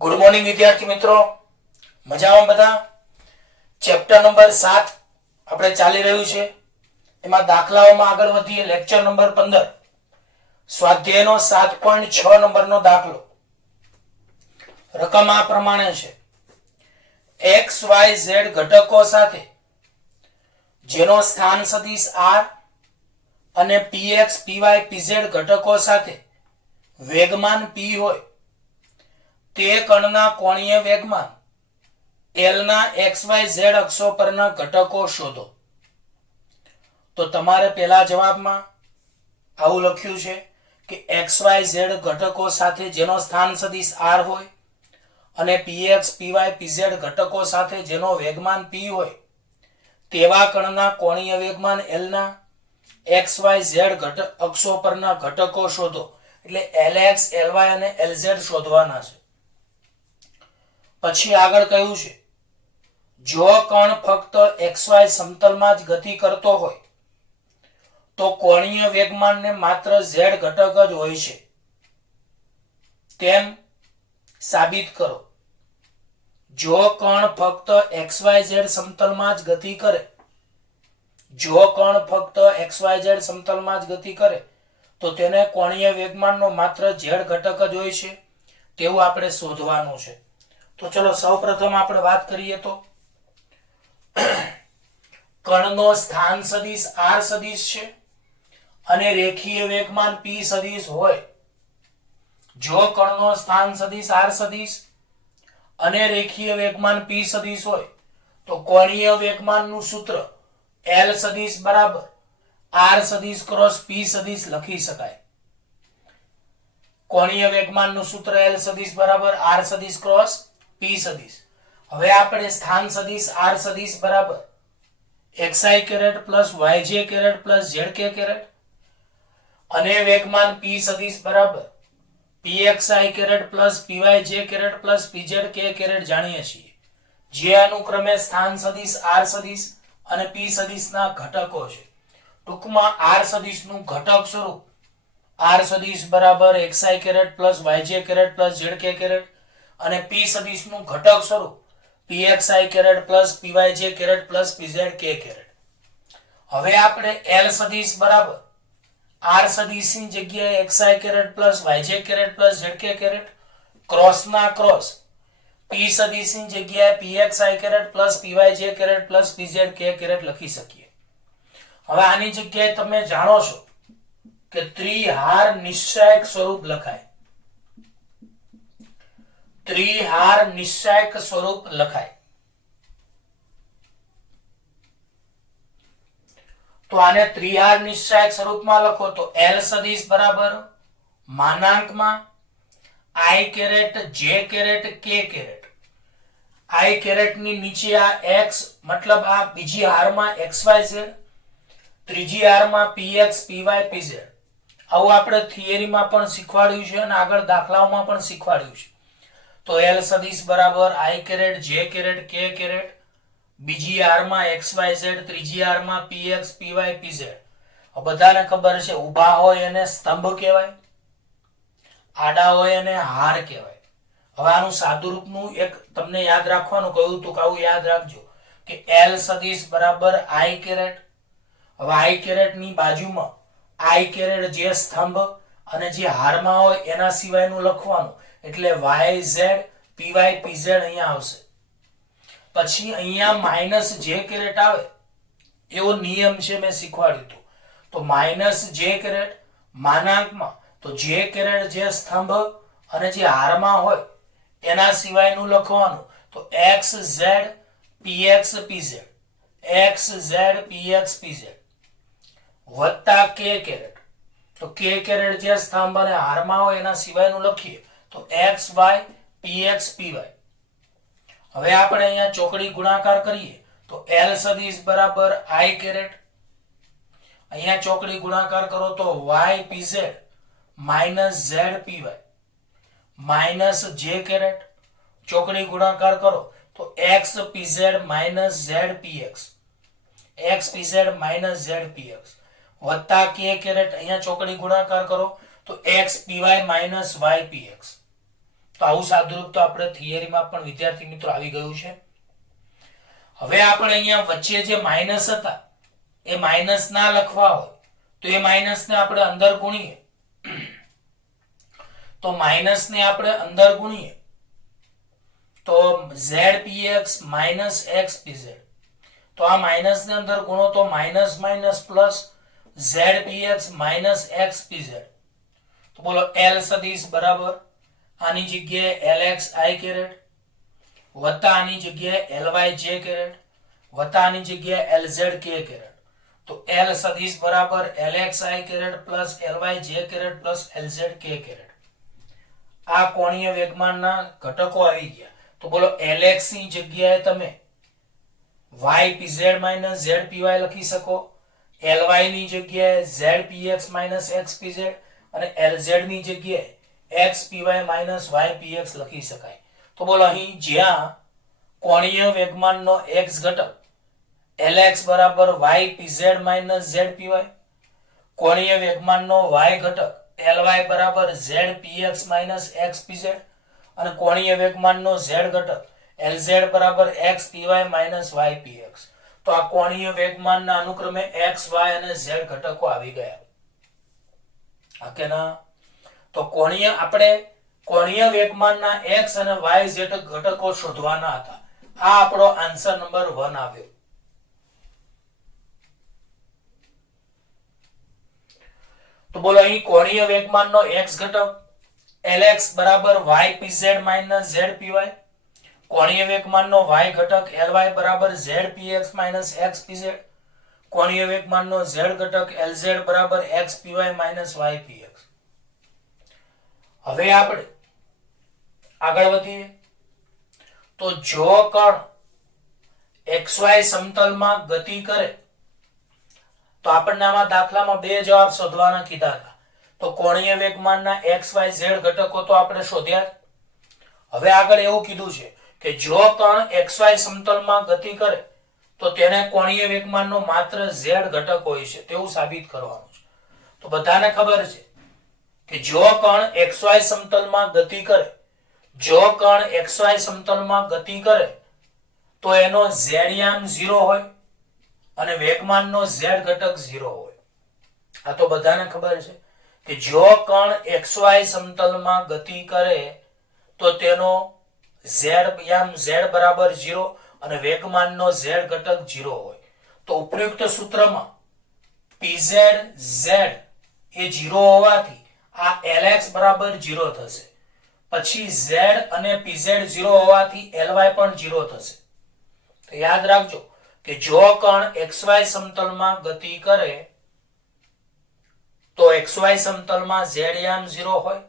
Good morning વિદ્યાર્થી મિત્રો, મજામાં બધા? ચેપ્ટર નંબર 7 આપણે ચાલી રહ્યું છે. એમાં દાખલાઓમાં આગળ વધીએ. લેક્ચર નંબર 15, સ્વાધ્યાયનો 7.6 નંબરનો દાખલો. રકમ આ પ્રમાણે છે: એક્સ વાય ઝેડ ઘટકો સાથે જેનો સ્થાન સદિશ r અને px py pz ઘટકો સાથે વેગમાન p હોય તે કણના કોણીય વેગમાન L ના XYZ અક્ષો પરના ઘટકો શોધો. તો તમારે પહેલા જવાબમાં આવું લખ્યું છે કે XYZ ઘટકો સાથે જેનો સ્થાન સદિશ r હોય અને px py pz ઘટકો સાથે જેનો વેગમાન p હોય તેવા કણના કોણીય વેગમાન L ના XYZ અક્ષો પરના ઘટકો શોધો. એટલે LX LY અને LZ શોધવાના છે. પછી આગળ કહ્યું છે, જો કણ ફક્ત XY સમતલમાં જ ગતિ કરતો હોય તો કોણીય વેગમાનને માત્ર Z ઘટક જ હોય છે તેમ સાબિત કરો. જો કણ ફક્ત XYZ સમતલમાં જ ગતિ કરે સમતલમાં જ ગતિ કરે તો તેને કોણીય વેગમાનનો માત્ર Z ઘટક જ હોય છે તેવું આપણે શોધવાનું છે. તો ચલો સૌપ્રથમ આપણે વાત કરીએ તો કણનો સ્થાન સદિશ r સદિશ છે અને રેખીય વેગમાન p સદિશ હોય. જો કણનો સ્થાન સદિશ r સદિશ અને રેખીય વેગમાન p સદિશ હોય તો કોણીય વેગમાનનું સૂત્ર L સદિશ બરાબર r સદિશ ક્રોસ p સદિશ લખી શકાય. કોણીય વેગમાનનું સૂત્ર L સદિશ બરાબર r સદિશ ક્રોસ p સદિશ. હવે આપણે સ્થાન સદિશ r સદિશ બરાબર xi caret plus yj caret plus zk caret અને વેગમાન p સદિશ બરાબર pxi caret plus pyj caret plus pzk caret જાણીએ છીએ, જે અનુક્રમે સ્થાન સદિશ r સદિશ અને p સદિશના ઘટકો છે. ટૂંકમાં r સદિશનું ઘટક સ્વરૂપ r સદિશ બરાબર xi caret plus yj caret plus zk caret અને p સદિશનું ઘટક સ્વરૂપ pxi caret plus pyj caret plus pzk caret. હવે આપણે L સદિશ બરાબર r સદિશની જગ્યાએ xi caret plus yj caret plus zk caret ક્રોસના ક્રોસ p સદિશની જગ્યાએ pxi caret plus pyj caret plus pzk caret લખી શકીએ. હવે આની જગ્યાએ તમે જાણો છો કે ત્રિહાર નિશ્ચાયક સ્વરૂપ લખાય. ત્રિહાર નિશ્ચાયક સ્વરૂપ લખાય. તો આને ત્રિહાર નિશ્ચાયક સ્વરૂપમાં લખો તો L સદિશ બરાબર માનાંકમાં I caret J caret K caret. I caret ની નીચે આ x મતલબ આ બીજી હારમાં XYZ, ત્રીજી હારમાં PX PY PZ. આવું આપણે થિયરીમાં પણ શીખવાડ્યું છે અને આગળ દાખલાઓમાં પણ શીખવાડ્યું છે. તો L સદિશ બરાબર I caret J caret K caret, બીજી હારમાં XYZ, ત્રીજી હારમાં PX PY PZ. બધાને ખબર છે ઊભા હોય એને સ્તંભ કહેવાય, આડા હોય એને હાર કહેવાય. હવે આનું સાદુરૂપનું એક તમને યાદ રાખવાનું કહ્યું તો આવું યાદ રાખજો કે L સદિશ બરાબર I કેરેટ. હવે I કેરેટ ની બાજુમાં I કેરેટ જે સ્તંભ અને જે હારમાં હોય એના સિવાયનું લખવાનું, એટલે YZ PY PZ અહીંયા આવશે. પછી અહીંયા માઇનસ J કેરેટ આવે એવો નિયમ છે, મેં શીખવાડ્યું હતું. તો માઇનસ J કેરેટ માનાંકમાં તો J કેરેટ જે સ્તંભ અને જે હારમાં હોય એના સિવાયનું લખવાનું, તો XZ PX PZ, XZ PX PZ વત્તા K કેરેટ. તો K કેરેટ જે સ્તંભ અને હારમાં હોય એના સિવાયનું લખીએ તો XY PX PY. હવે આપણે અહીંયા ચોકડી ગુણાકાર કરીએ તો L સદિશ બરાબર I કેરેટ, અહીંયા ચોકડી ગુણાકાર કરો તો Y PZ minus Z PY minus J caret, ચોકડી ગુણાકાર કરો તો X PZ minus Z PX, X PZ minus Z PX વત્તા K કેરેટ, અહીંયા ચોકડી ગુણાકાર કરો તો x py minus y px. તો આવું સાદુરૂપ તો આપણે થિયરીમાં પણ વિદ્યાર્થી મિત્રો આવી ગયું છે. હવે આપણે અહીંયા વચ્ચે જે માઇનસ હતા એ માઇનસ ના લખવા હોય તો એ માઇનસ ને આપણે અંદર ગુણીએ, તો માઇનસ ને આપણે અંદર ગુણીએ તો zpx માઇનસ xpz, તો આ માઇનસ ને અંદર ગુણો તો minus minus plus zpx minus xpz. તો બોલો l સદિશ બરાબર આની જગ્યાએ lx i કેરેટ વત્તા આની જગ્યાએ ly j કેરેટ વત્તા આની જગ્યાએ lz k કેરેટ. તો l સદિશ બરાબર lx i caret plus ly j caret plus lz k caret. આ કોણીય વેગમાનના ઘટકો આવી ગયા. તો બોલો lx ની જગ્યાએ તમે ypz માઇનસ zpy લખી શકો, ly ની જગ્યાએ zpx માઇનસ xpz અને lz ની જગ્યાએ xpy માઇનસ ypx લખી શકાય. તો બોલો અહીં જ્યાં કોણીય વેગમાનનો x ઘટક lx બરાબર ypz માઇનસ zpy, કોણીય વેગમાનનો y ઘટક ly બરાબર zpx માઇનસ xpz અને કોણીય વેગમાનનો z ઘટક lz બરાબર xpy માઇનસ ypx. તો આ કોણીય વેગમાનના અનુક્રમે x y અને z ઘટકો આવી ગયા. આ કે ના? તો આપણે કોણીય વેગમાનના x અને y z ઘટકો શોધવાના હતા. આ આપણો આન્સર નંબર 1 આવ્યો. તો બોલો અહીં કોણીય વેગમાનનો x ઘટક lx બરાબર ypz માઇનસ zpy, કોણીય વેગમાનનો y ઘટક ly બરાબર zpx માઇનસ xpz, કોણીય વેગમાનનો z ઘટક lz બરાબર xpy માઇનસ ypx. હવે આપણે આગળ વધીએ. તો જો કણ xy સમતલમાં ગતિ કરે તો આપણને આમાં દાખલામાં બે જવાબ શોધવાના કીધા હતા. તો કોણીય વેગમાનના x y z ઘટકો તો આપણે શોધ્યા. હવે આગળ એવું કીધું છે કે જો કણ xy સમતલમાં ગતિ કરે તો તેને કોણીય વેગમાનનો માત્ર z ઘટક હોય છે તેવું સાબિત કરવાનું છે. તો બધાને ખબર છે કે જો કણ xy સમતલમાં ગતિ કરે, જો કણ xy સમતલમાં ગતિ કરે તો એનો z-યામ 0 હોય અને વેગમાનનો z ઘટક 0 હોય. આ તો બધાને ખબર છે કે જો કણ xy સમતલમાં ગતિ કરે તો તેનો z-યામ z બરાબર 0 અને વેગમાનનો z ઘટક 0 હોય. તો ઉપયુક્ત સૂત્રમાં pz z એ 0 હોવાથી આ lx બરાબર 0 થશે. પછી z અને pz 0 હોવાથી ly પણ 0 થશે. તો યાદ રાખજો કે જો કણ xy સમતલમાં ગતિ કરે તો xy સમતલમાં z-યામ 0 હોય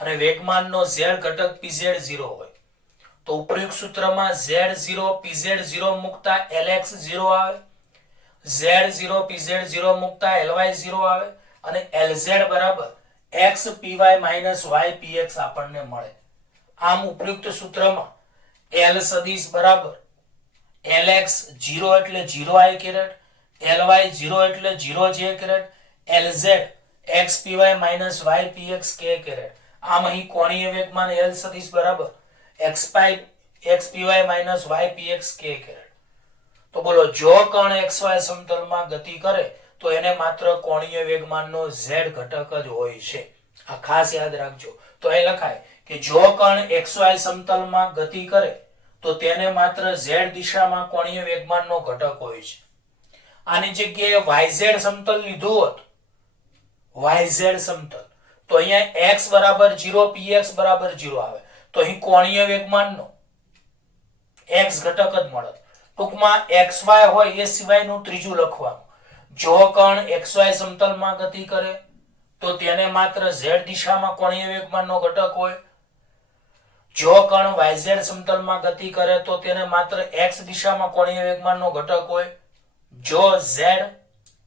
અને વેગમાનનો z ઘટક pz 0 હોય. તો ઉપયુક્ત સૂત્રમાં z0 pz 0 મૂકતા lx 0 આવે, z0 pz 0 મૂકતા ly 0 આવે અને lz બરાબર xpy માઇનસ ypx આપણને મળે. આમ ઉપયુક્ત સૂત્રમાં l સદિશ બરાબર lx 0 એટલે 0 i કેરેટ, ly 0 એટલે 0 j caret, lz xpy minus ypx k caret. આમ અહીં કોણીય વેગમાન l સદિશ બરાબર xpy minus ypx k caret. તો બોલો જો કણ xy સમતલમાં ગતિ કરે તો એને માત્ર કોણીય વેગમાનનો z ઘટક જ હોય છે. આ ખાસ યાદ રાખજો. તો અહીં લખાય કે જો કણ xy સમતલમાં ગતિ કરે તો તેને માત્ર z દિશામાં કોણીય વેગમાનનો ઘટક હોય છે. આની જગ્યાએ yz સમતલ લીધું હોત, yz સમતલ, તો અહીંયા x બરાબર 0 px બરાબર 0 આવે. તો અહીં કોણીય વેગમાનનો x ઘટક જ મળે. ટૂંકમાં xy હોય એ સિવાયનું ત્રીજું લખવાનું. જો કણ xy સમતલમાં ગતિ કરે તો તેને માત્ર z દિશામાં કોણીય વેગમાનનો ઘટક હોય. જો કણ yz સમતલમાં ગતિ કરે તો તેને માત્ર x દિશામાં કોણીય વેગમાનનો ઘટક હોય. જો z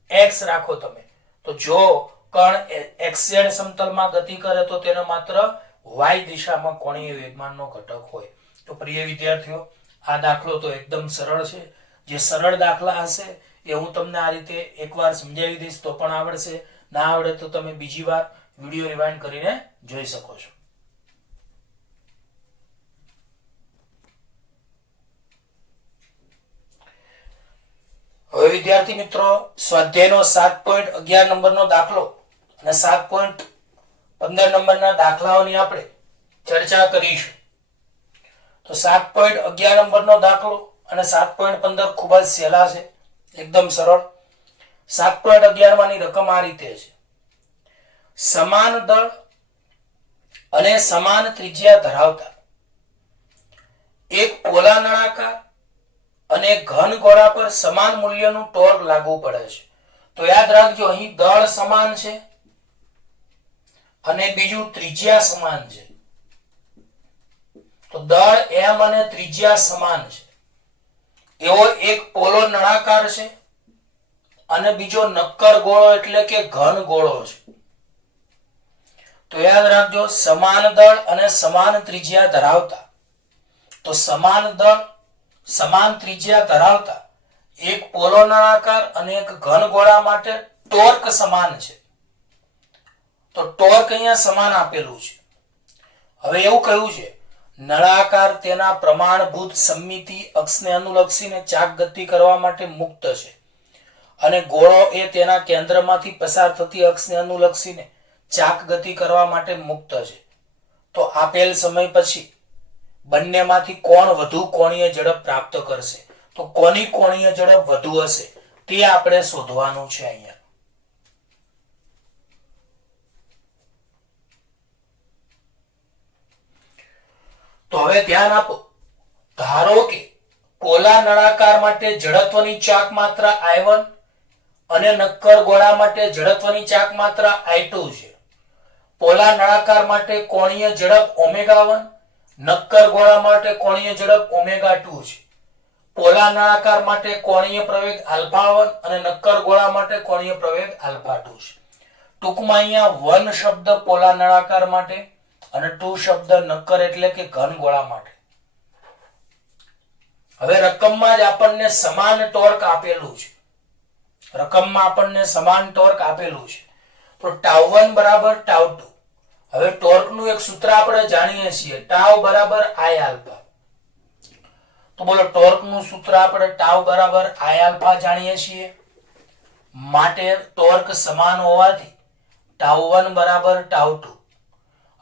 x રાખો તમે, તો જો કણ xz સમતલમાં ગતિ કરે તો તેને માત્ર y દિશામાં કોણીય વેગમાનનો ઘટક હોય. તો પ્રિય વિદ્યાર્થીઓ, આ દાખલો તો એકદમ સરળ છે. જે સરળ દાખલા હશે એ હું તમને આ રીતે એકવાર સમજાવી દઈશ તો પણ આવડશે. ના આવડે તો તમે બીજી વાર વિડીયો રિવાઇન્ડ કરીને જોઈ શકો છો. વિદ્યાર્થી મિત્રો, સ્વાધ્યાયનો 7.11 નંબરનો દાખલો અને 7.15 નંબરના દાખલાઓની આપણે ચર્ચા કરીશું. તો 7.11 નંબરનો દાખલો અને 7.15 ખૂબ જ સહેલા છે, એકદમ સરળ. 7.11 માંની રકમ આ રીતે છે: સમાન દળ અને સમાન ત્રિજ્યા ધરાવતા એક પોલા નળાકાર અને ઘન ગોળા પર સમાન મૂલ્યનું ટોર્ક લાગુ પડે છે. તો યાદ રાખજો, અહીં દળ સમાન છે અને બીજું ત્રિજ્યા સમાન છે. તો દળ m અને ત્રિજ્યા સમાન છે એવો એક પોલો નળાકાર છે અને બીજો નક્કર ગોળો એટલે કે ઘન ગોળો છે. તો યાદ રાખજો, સમાન દળ અને સમાન ત્રિજ્યા ધરાવતા, તો સમાન દળ સમાન ત્રિજ્યા ધરાવતા એક પોલો નળાકાર અને એક ઘન ગોળા માટે ટોર્ક સમાન છે. તો ટોર્ક અહીંયા સમાન આપેલું છે. હવે એવું કહ્યું છે, નળાકાર તેના પ્રમાણભૂત સમમિતિ અક્ષને અનુલક્ષીને ચાક ગતિ કરવા માટે મુક્ત છે અને ગોળો એ તેના કેન્દ્રમાંથી પસાર થતી અક્ષને અનુલક્ષીને ચાક ગતિ કરવા માટે મુક્ત છે. તો આપેલ સમય પછી બંનેમાંથી કોણ વધુ કોણીય ઝડપ પ્રાપ્ત કરશે? તો કોની કોણીય ઝડપ વધુ હશે તે આપણે શોધવાનું છે અહીંયા. તો હવે ધ્યાન આપો. ધારો કે પોલા નળાકાર માટે જડત્વની ચાક માત્રા I1 અને નક્કર ગોળા માટે જડત્વની ચાક માત્રા I2 છે. પોલા નળાકાર માટે કોણીય ઝડપ ω1, નક્કર ગોળા માટે કોણીય ઝડપ ω2 છે. પોલા નળાકાર માટે કોણીય પ્રવેગ α1 અને નક્કર ગોળા માટે કોણીય પ્રવેગ α2 છે. ટૂંકમાં અહીંયા 1 શબ્દ પોલા નળાકાર માટે અને 2 શબ્દ નક્કર એટલે કે ઘન ગોળા માટે. હવે રકમમાં જ આપણને સમાન ટોર્ક આપેલું છે. રકમમાં આપણને સમાન ટોર્ક આપેલું છે. તો τ1 બરાબર τ2. હવે ટોર્કનું એક સૂત્ર આપણે જાણીએ છીએ, τ બરાબર I આલ્ફા. તો બોલો, ટોર્કનું સૂત્ર આપણે τ બરાબર I આલ્ફા જાણીએ છીએ. માટે ટોર્ક સમાન હોવાથી τ1 બરાબર τ2.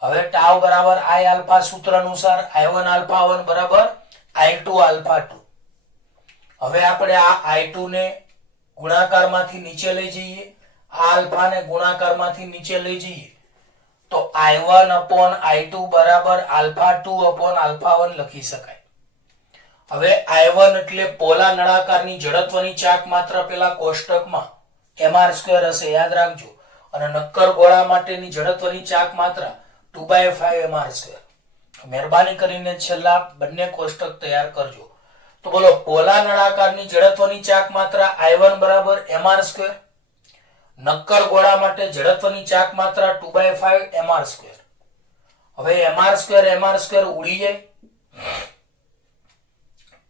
હવે τ બરાબર I આલ્ફા સૂત્ર અનુસાર I1 આલ્ફા 1 બરાબર I2 આલ્ફા 2. હવે આપણે આ I2 ને ગુણાકારમાંથી નીચે લઈ જઈએ, આ આલ્ફા ને ગુણાકારમાંથી નીચે લઈ જઈએ તો I1 upon I2 બરાબર આલ્ફા 2 upon આલ્ફા 1 લખી શકાય. હવે I1 એટલે પોલા નળાકારની જડત્વની ચાક માત્ર પેલા કોષ્ટકમાં mr² હશે, યાદ રાખજો. અને નક્કર ગોળા માટેની જડત્વની ચાક માત્રા 2/5 mr². મહેરબાની કરીને છેલ્લા બંને કોષ્ટક તૈયાર કરજો. તો બોલો, પોલા નળાકારની જડત્વની ચાક માત્રા I1 બરાબર mr², નક્કર ગોળા માટે જડત્વની ચાક માત્રા 2/5 mr². હવે mr² ઉડી જાય,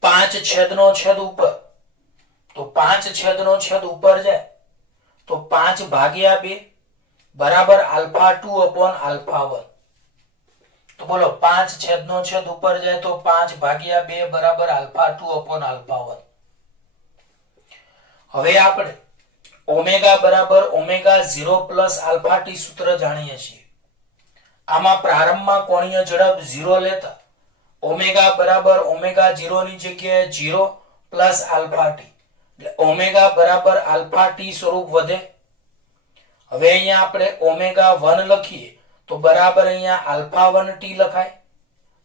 5 છેદનો છેદ ઉપર, તો 5 છેદનો છેદ ઉપર જાય તો 5 ભાગ્યા 2 બરાબર આલ્ફા 2 upon આલ્ફા 1. તો બોલો, 5 છેદનો છેદ ઉપર જાય તો 5 ભાગ્યા 2 બરાબર આલ્ફા 2 upon આલ્ફા 1. હવે આપણે ઓમેગા બરાબર ω0 પ્લસ આલ્ફા t સૂત્ર જાણીએ છીએ. આમાં પ્રારંભમાં કોણીય ઝડપ 0 લેતા ઓમેગા બરાબર ω0 ની જગ્યાએ 0 પ્લસ આલ્ફા t, એટલે ઓમેગા બરાબર આલ્ફા t સ્વરૂપ વધે. હવે અહીંયા આપણે ω1 લખીએ તો બરાબર અહીંયા આલ્ફા 1t લખાય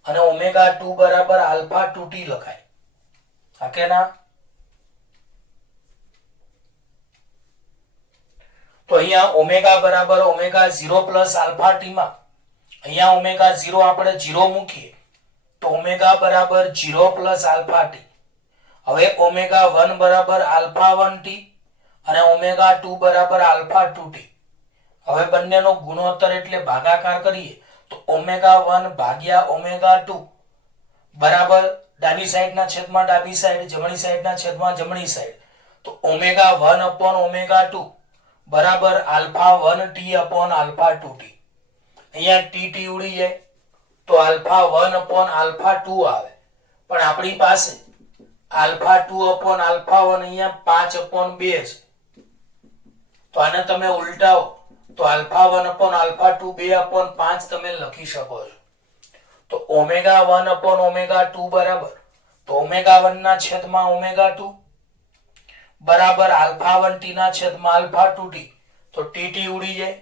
અને ω2 બરાબર આલ્ફા 2t લખાય. હા કે ના? તો અહીંયા ઓમેગા બરાબર ω0 પ્લસ આલ્ફા t માં અહીંયા ω0 આપણે 0 મૂકીએ તો ઓમેગા બરાબર 0 પ્લસ આલ્ફા t. હવે ω1 બરાબર આલ્ફા 1t અને ω2 બરાબર આલ્ફા 2t. હવે બંનેનો ગુણોત્તર એટલે ભાગાકાર કરીએ તો ω1 ભાગ્યા ω2 બરાબર ડાબી સાઈડના છેદમાં ડાબી સાઈડ, જમણી સાઈડના છેદમાં જમણી સાઈડ. તો ω1 upon ω2 બરાબર alpha 1t upon alpha 2t. અહીંયા tt ઉડી જાય તો આલ્ફા 1 upon આલ્ફા 2 આવે. પણ આપણી પાસે આલ્ફા 2 અપોન આલ્ફા 1 અહીંયા 5 અપોન 2 છે. તો આને તમે ઉલટાવો તો આલ્ફા 1 અપોન આલ્ફા 2 2 અપોન 5 તમે લખી શકો છો. તો ઓમેગા 1 અપોન ઓમેગા 2 બરાબર તો ઓમેગા 1 ના છેદમાં ઓમેગા 2 બરાબર આલ્ફા 1 ટી ના છેદમાં આલ્ફા 2 ટી. તો ટી ટી ઉડી જાય.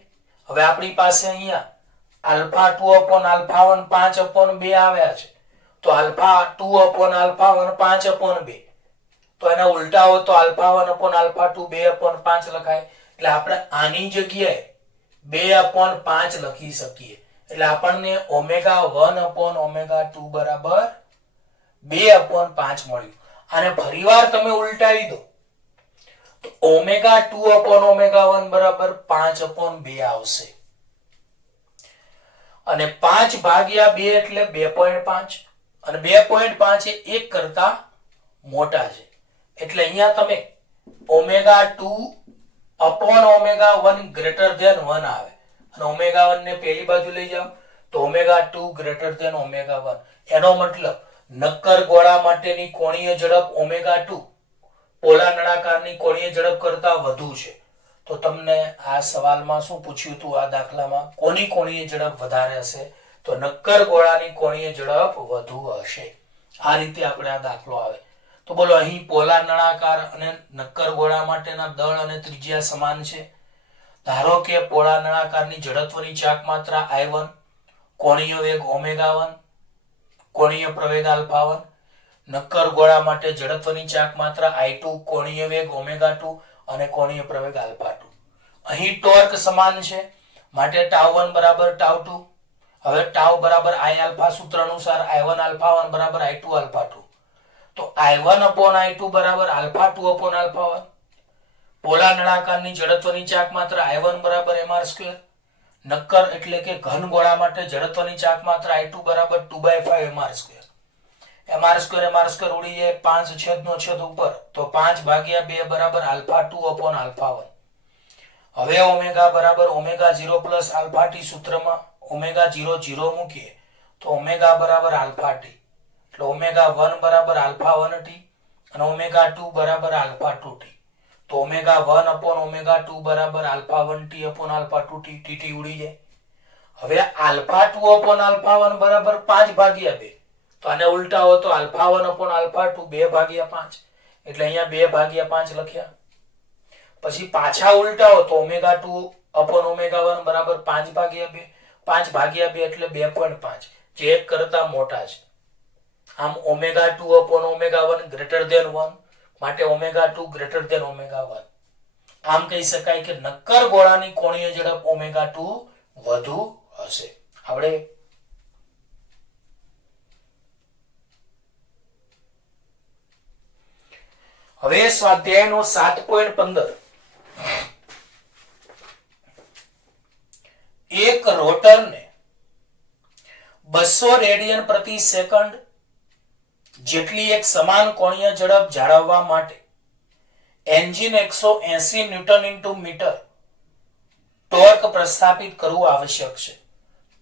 હવે આપણી પાસે અહીંયા આલ્ફા 2 અપોન આલ્ફા 1 5 અપોન 2 આવ્યા છે. તો આલ્ફા 2 અપોન આલ્ફા 1 5 અપોન 2. તો એના ઉલટાવો તો આલ્ફા 1 અપોન આલ્ફા 2 2 અપોન 5 લખાય. એટલે આપણે આની જગ્યાએ 2 અપોન 5 લખી શકીએ. એટલે આપણને ઓમેગા 1 અપોન ઓમેગા 2 બરાબર 2 અપોન 5 મળ્યું. અને ફરીવાર તમે ઉલટાવી દો તો ઓમેગા 2 અપોન ઓમેગા 1 બરાબર 5 અપોન 2 આવશે. અને 5 ભાગ્યા 2 એટલે 2.5 અને 2.5 એ 1 કરતા મોટા છે. એટલે અહીંયા તમે omega 2 upon omega 1 greater than 1 આવે. અને ઓમેગા 1 ને પેલી બાજુ લઈ જાઓ તો ઓમેગા 2 ગ્રેટર ધેન ઓમેગા 1. એનો મતલબ નક્કર ગોળા માટેની કોણીય ઝડપ ઓમેગા 2 પોલા નળાકારની કોણીય ઝડપ કરતા વધુ છે. તો તમને આ સવાલમાં શું પૂછ્યું હતું? આ દાખલામાં કોની કોણીય ઝડપ વધારે હશે? તો નક્કર ગોળાની કોણીય ઝડપ વધુ હશે. આ રીતે આપણે આ દાખલો આવે. તો બોલો અહીં પોલા નળાકાર અને નક્કર ગોળા માટેના દળ અને ત્રિજ્યા સમાન છે. ધારો કે પોલા નળાકારની જડત્વની ચાક માત્રા I1, કોણીય વેગ ઓમેગા 1, કોણીય પ્રવેગ આલ્ફા 1. નક્કર ગોળા માટે જડત્વની ચાક માત્રા I2, કોણીય વેગ ઓમેગા 2 અને કોણીય પ્રવેગ આલ્ફા 2. અહીં ટોર્ક સમાન છે માટે ટાઉ 1 બરાબર ટાઉ 2. હવે ટાઉ બરાબર I આલ્ફા સૂત્ર અનુસાર I1 આલ્ફા 1 બરાબર I2 આલ્ફા 2. તો I1 અપોન I2 બરાબર આલ્ફા 2 અપોન આલ્ફા 1. પોલા નળાકારની જડત્વની ચાક માત્રા I1 બરાબર mr². નક્કર એટલે કે ઘન ગોળા માટે જડત્વની ચાક માત્રા I2 બરાબર 2/5 mr². mr² ઉડી જાય 5 છેદનો છેદ ઉપર તો 5 ભાગ્યા 2 બરાબર આલ્ફા 2 અપોન આલ્ફા 1. હવે ઓમેગા બરાબર ઓમેગા 0 પ્લસ આલ્ફા ટી સૂત્રમાં ઓમેગા 0 0 મૂકીએ તો ઓમેગા બરાબર આલ્ફા ટી. એટલે ઓમેગા 1 બરાબર આલ્ફા 1 ટી અને ઓમેગા 2 બરાબર આલ્ફા 2 ટી. તો ઓમેગા 1 અપોન ઓમેગા 2 બરાબર alpha 1 T upon alpha 2 T. T T ઉડી જાય. હવે આલ્ફા 2 અપોન આલ્ફા 1 બરાબર 5 ભાગ્યા 2. તો આને ઉલટાવો તો આલ્ફા 1 અપોન આલ્ફા 2 2 ભાગ્યા 5. એટલે અહીંયા 2 ભાગ્યા 5 લખ્યા. પછી પાછા ઉલટાવો તો ઓમેગા 2 અપોન ઓમેગા 1 બરાબર 5 ભાગ્યા 2. 5 ભાગ્યા 2 એટલે 2.5 જે 1 કરતા મોટા છે. આમ omega 2 upon omega 1 greater than 1 માટે ઓમેગા 2 ગ્રેટર ધેન ઓમેગા 1. આમ કહી શકાય કે નક્કર ગોળાની કોણીય ઝડપ ઓમેગા 2 વધુ હશે. આપણે હવે સ્વાધ્યાયનો 7.15 એક રોટરને 200 રેડિયન પ્રતિ સેકન્ડ જેટલી એક સમાન કોણીય ઝડપ જાળવવા માટે engine 180 newton into metre torque પ્રસ્થાપિત કરવું આવશ્યક છે.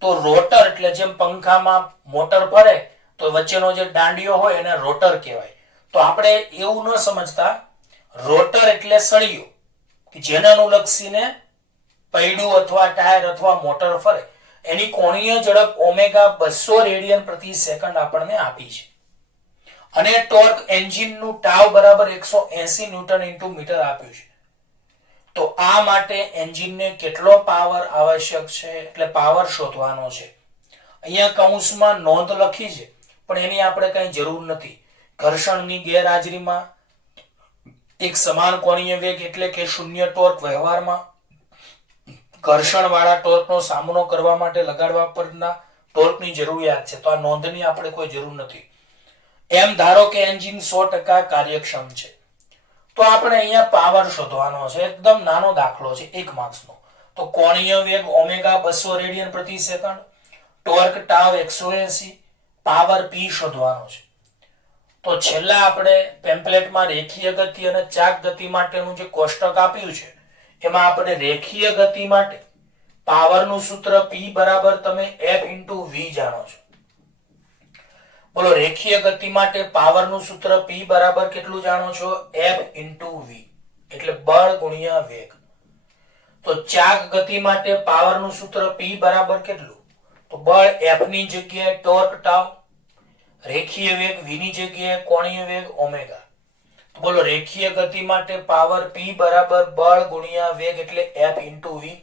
તો રોટર એટલે જેમ પંખામાં મોટર ફરે તો વચ્ચેનો જે દાંડિયો હોય એને રોટર કહેવાય. તો આપણે એવું ન સમજતા, રોટર એટલે સળિયો કે જેને અનુલક્ષીને પૈડું અથવા ટાયર અથવા મોટર ફરે. એની કોણીય ઝડપ ઓમેગા 200 રેડિયન પ્રતિ સેકન્ડ આપણને આપી છે. અને ટોર્ક એન્જિનનું ટાવ બરાબર 180 ન્યૂટન ઇન્ટુ મીટર આપ્યું છે. તો આ માટે એન્જિનને કેટલો પાવર આવશ્યક છે એટલે પાવર શોધવાનો છે. અહીંયા કૌંસમાં નોંધ લખી છે પણ એની આપણે કઈ જરૂર નથી. ઘર્ષણની ગેરહાજરીમાં એક સમાન કોણીય વેગ એટલે કે શૂન્ય ટોર્ક વ્યવહારમાં ઘર્ષણ વાળા ટોર્કનો સામનો કરવા માટે લગાડવા પરના ટોર્કની જરૂરિયાત છે. તો આ નોંધની આપણે કોઈ જરૂર નથી. એમ ધારો કે એન્જિન 100% કાર્યક્ષમ છે તો આપણે અહીંયા પાવર શોધવાનો છે. એકદમ નાનો દાખલો છે, 1 માર્ક્સનો. તો કોણીય વેગ ઓમેગા 200 રેડિયન પ્રતિ second, torque tau 180, power P શોધવાનો છે. તો છેલ્લા આપણે પેમ્પલેટમાં રેખીય ગતિ અને ચાક ગતિ માટેનું જે કોષ્ટક આપ્યું છે એમાં આપણે રેખીય ગતિ માટે પાવરનું સૂત્ર P બરાબર તમે F * V જાણો છો. બોલો રેખીય ગતિ માટે પાવરનું સૂત્ર P બરાબર કેટલું જાણો છો? F into V, એટલે બળ ગુણ્યા વેગ. તો ચાક ગતિ માટે પાવરનું સૂત્ર P બરાબર કેટલું? તો બળ F ની જગ્યાએ ટોર્ક ટાઉ, રેખીય વેગ V ની જગ્યાએ કોણીય વેગ ઓમેગા. તો બોલો રેખીય ગતિ માટે પાવર P બરાબર બળ ગુણ્યા વેગ એટલે F into V.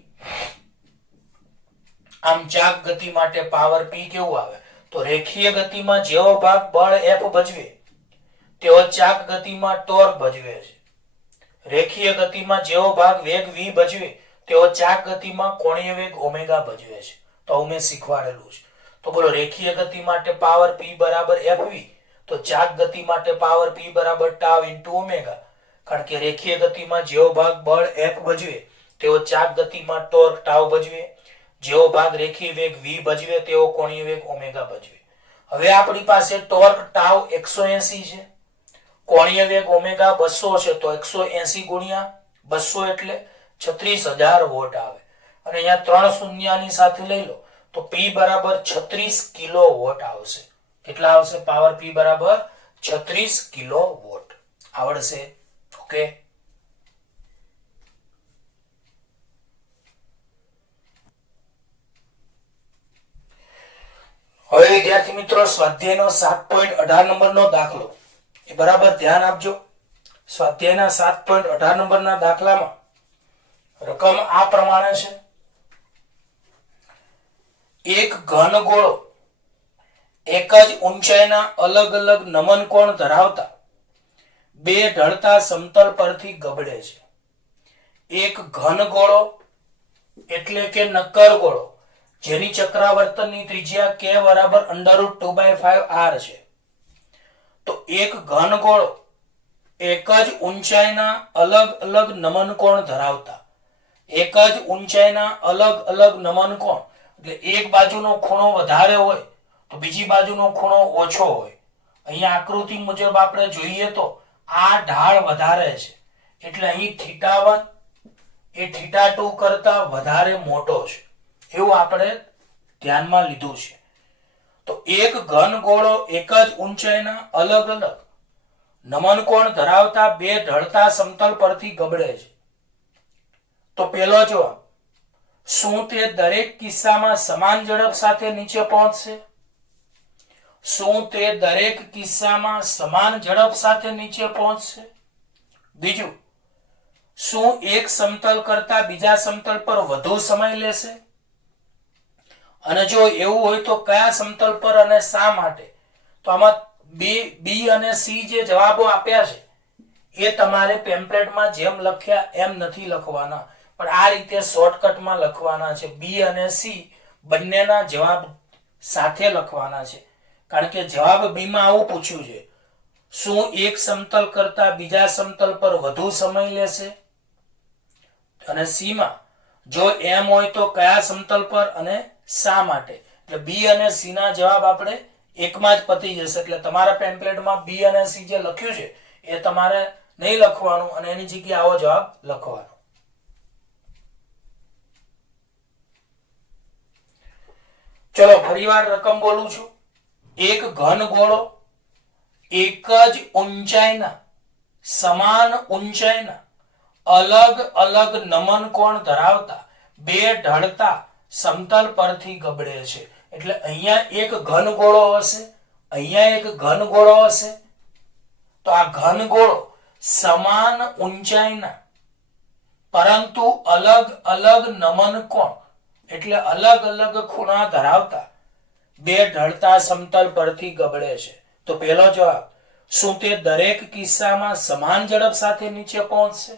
આમ ચાક ગતિ માટે પાવર P કેવું આવે? તો રેખીય ગતિમાં જેવો ભાગ બળ F ભજવે તેવો ચાક ગતિમાં ટોર્ક ભજવે છે. રેખીય ગતિમાં જેવો ભાગ વેગ V ભજવે તેવો ચાક ગતિમાં કોણીય વેગ ઓમેગા ભજવે છે. તો મેં શીખવાડેલું છે. તો બોલો રેખીય ગતિ માટે પાવર P બરાબર FV, તો ચાક ગતિ માટે પાવર P બરાબર ટાઉ ઇન્ટુ ઓમેગા. કારણ કે રેખીય ગતિમાં જેવો ભાગ બળ F ભજવે તેવો ચાક ગતિમાં ટોર્ક ટાઉ ભજવે, જેવો ભાગ રેખીય વેગ V ભજવે તેવો કોણીય વેગ ઓમેગા ભજવે. હવે આપણી પાસે ટોર્ક ટાઉ 180 છે, કોણીય વેગ ઓમેગા 200 છે, તો 180 ગુણ્યા 200 એટલે 36,000 વોટ આવે. અને અહીંયા 3 શૂન્યની સાથે લઈ લો તો P બરાબર 36 કિલો વોટ આવશે. કેટલા આવશે? પાવર P બરાબર 36 કિલો વોટ આવડશે. ઓકે, હવે વિદ્યાર્થી મિત્રો સ્વાધ્યાયનો 7.18 નંબરનો દાખલો એ બરાબર ધ્યાન આપજો. સ્વાધ્યાયના 7.18 નંબરના દાખલામાં રકમ આ પ્રમાણે છે. એક ઘન ગોળો એક જ ઊંચાઈના અલગ અલગ નમન કોણ ધરાવતા બે ઢળતા સમતલ પરથી ગબડે છે. એક ઘન ગોળો એટલે કે નક્કર ગોળો જેની ચક્રાવર્તનની ત્રિજ્યા k બરાબર √2/5r છે. તો એક ઘન ગોળો એક જ ઊંચાઈના અલગ અલગ નમન કોણ ધરાવતા, એક જ ઊંચાઈના અલગ અલગ નમન કોણ એટલે એક બાજુનો ખૂણો વધારે હોય તો બીજી બાજુનો ખૂણો ઓછો હોય. અહીંયા આકૃતિ મુજબ આપણે જોઈએ તો આ ઢાળ વધારે છે એટલે અહીં θ1 એ θ2 કરતા વધારે મોટો છે, એવું આપણે ધ્યાનમાં લીધું છે. તો એક ઘન ગોળો એક જ ઊંચાઈના અલગ અલગ નમન કોણ ધરાવતા બે ઢળતા સમતલ પરથી ગબડે છે. તો પહેલો જવાબ, શું તે દરેક કિસ્સામાં સમાન ઝડપ સાથે નીચે પહોંચશે? શું તે દરેક કિસ્સામાં સમાન ઝડપ સાથે નીચે પહોંચશે? બીજું, શું એક સમતલ કરતા બીજા સમતલ પર વધુ સમય લેશે? અને જો એવું હોય તો કયા સમતલ પર અને શા માટે? તો આમાં બી અને સી જે જવાબો આપ્યા છે એ તમારે પેમ્પલેટમાં જેમ લખ્યા એમ નથી લખવાના, પણ આ રીતે શોર્ટકટમાં લખવાના છે. બી અને સી બંનેના જવાબ સાથે લખવાના છે, કારણ કે જવાબ બી માં આવું પૂછ્યું છે, શું એક સમતલ કરતા બીજા સમતલ પર વધુ સમય લેશે? અને સી માં જો એમ હોય તો કયા સમતલ પર અને શા માટે? એટલે બી અને સી ના જવાબ આપણે એકમાં જ પતી જશે. એટલે તમારા પેમ્પલેટમાં બી અને સી જે લખ્યું છે એ તમારે નહીં લખવાનું અને એની જગ્યાએ આવો જવાબ લખવાનો. ચલો ફરીવાર રકમ બોલું છું. એક ઘન ગોળો એક જ ઊંચાઈના સમાન ઊંચાઈના અલગ અલગ નમન કોણ ધરાવતા બે ઢળતા સમતલ પરથી ગબડે છે. એટલે અહીંયા એક ઘન ગોળો હશે, અહીંયા એક ઘન ગોળો હશે. તો આ ઘન ગોળો સમાન ઊંચાઈના પરંતુ અલગ અલગ નમન કોણ એટલે અલગ અલગ ખૂણા ધરાવતા બે ઢળતા સમતલ પરથી ગબડે છે. તો પહેલો જવાબ, શું તે દરેક કિસ્સામાં સમાન ઝડપ સાથે નીચે પહોંચશે?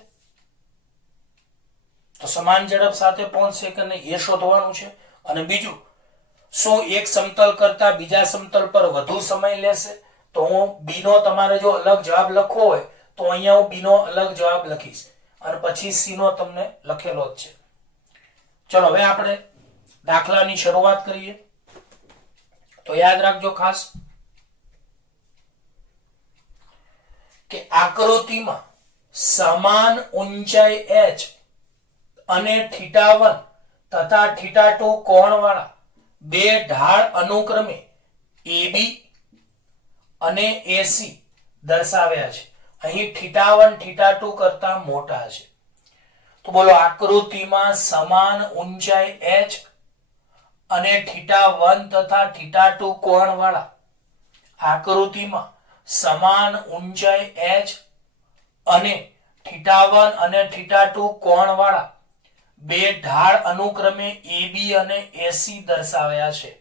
તો સમાન ઝડપ સાથે પહોંચશે કે નહીં એ શોધવાનું છે. અને બીજું, શું એક સમતલ કરતા બીજા સમતલ પર વધુ સમય લેશે? તો હું બી નો તમારે જો અલગ જવાબ લખવો હોય તો અહીંયા હું બી નો અલગ જવાબ લખીશ અને પછી સી નો તમને લખેલો જ છે. ચલો હવે આપણે દાખલાની શરૂઆત કરીએ. તો યાદ રાખજો ખાસ કે આકૃતિમાં સમાન ઊંચાઈ h અને θ1 તથા θ2 કોણ વાળા બે ઢાળ અનુક્રમે AB અને એસી દર્શાવ્યા છે. અહીં θ1 θ2 કરતા મોટા છે. તો બોલો આકૃતિમાં સમાન ઊંચાઈ h અને θ1 તથા θ2 કોણ વાળા, આકૃતિમાં સમાન ઊંચાઈ h અને θ1 અને θ2 કોણ વાળા બે ઢાળ અનુક્રમે AB અને AC દર્શાવ્યા છે.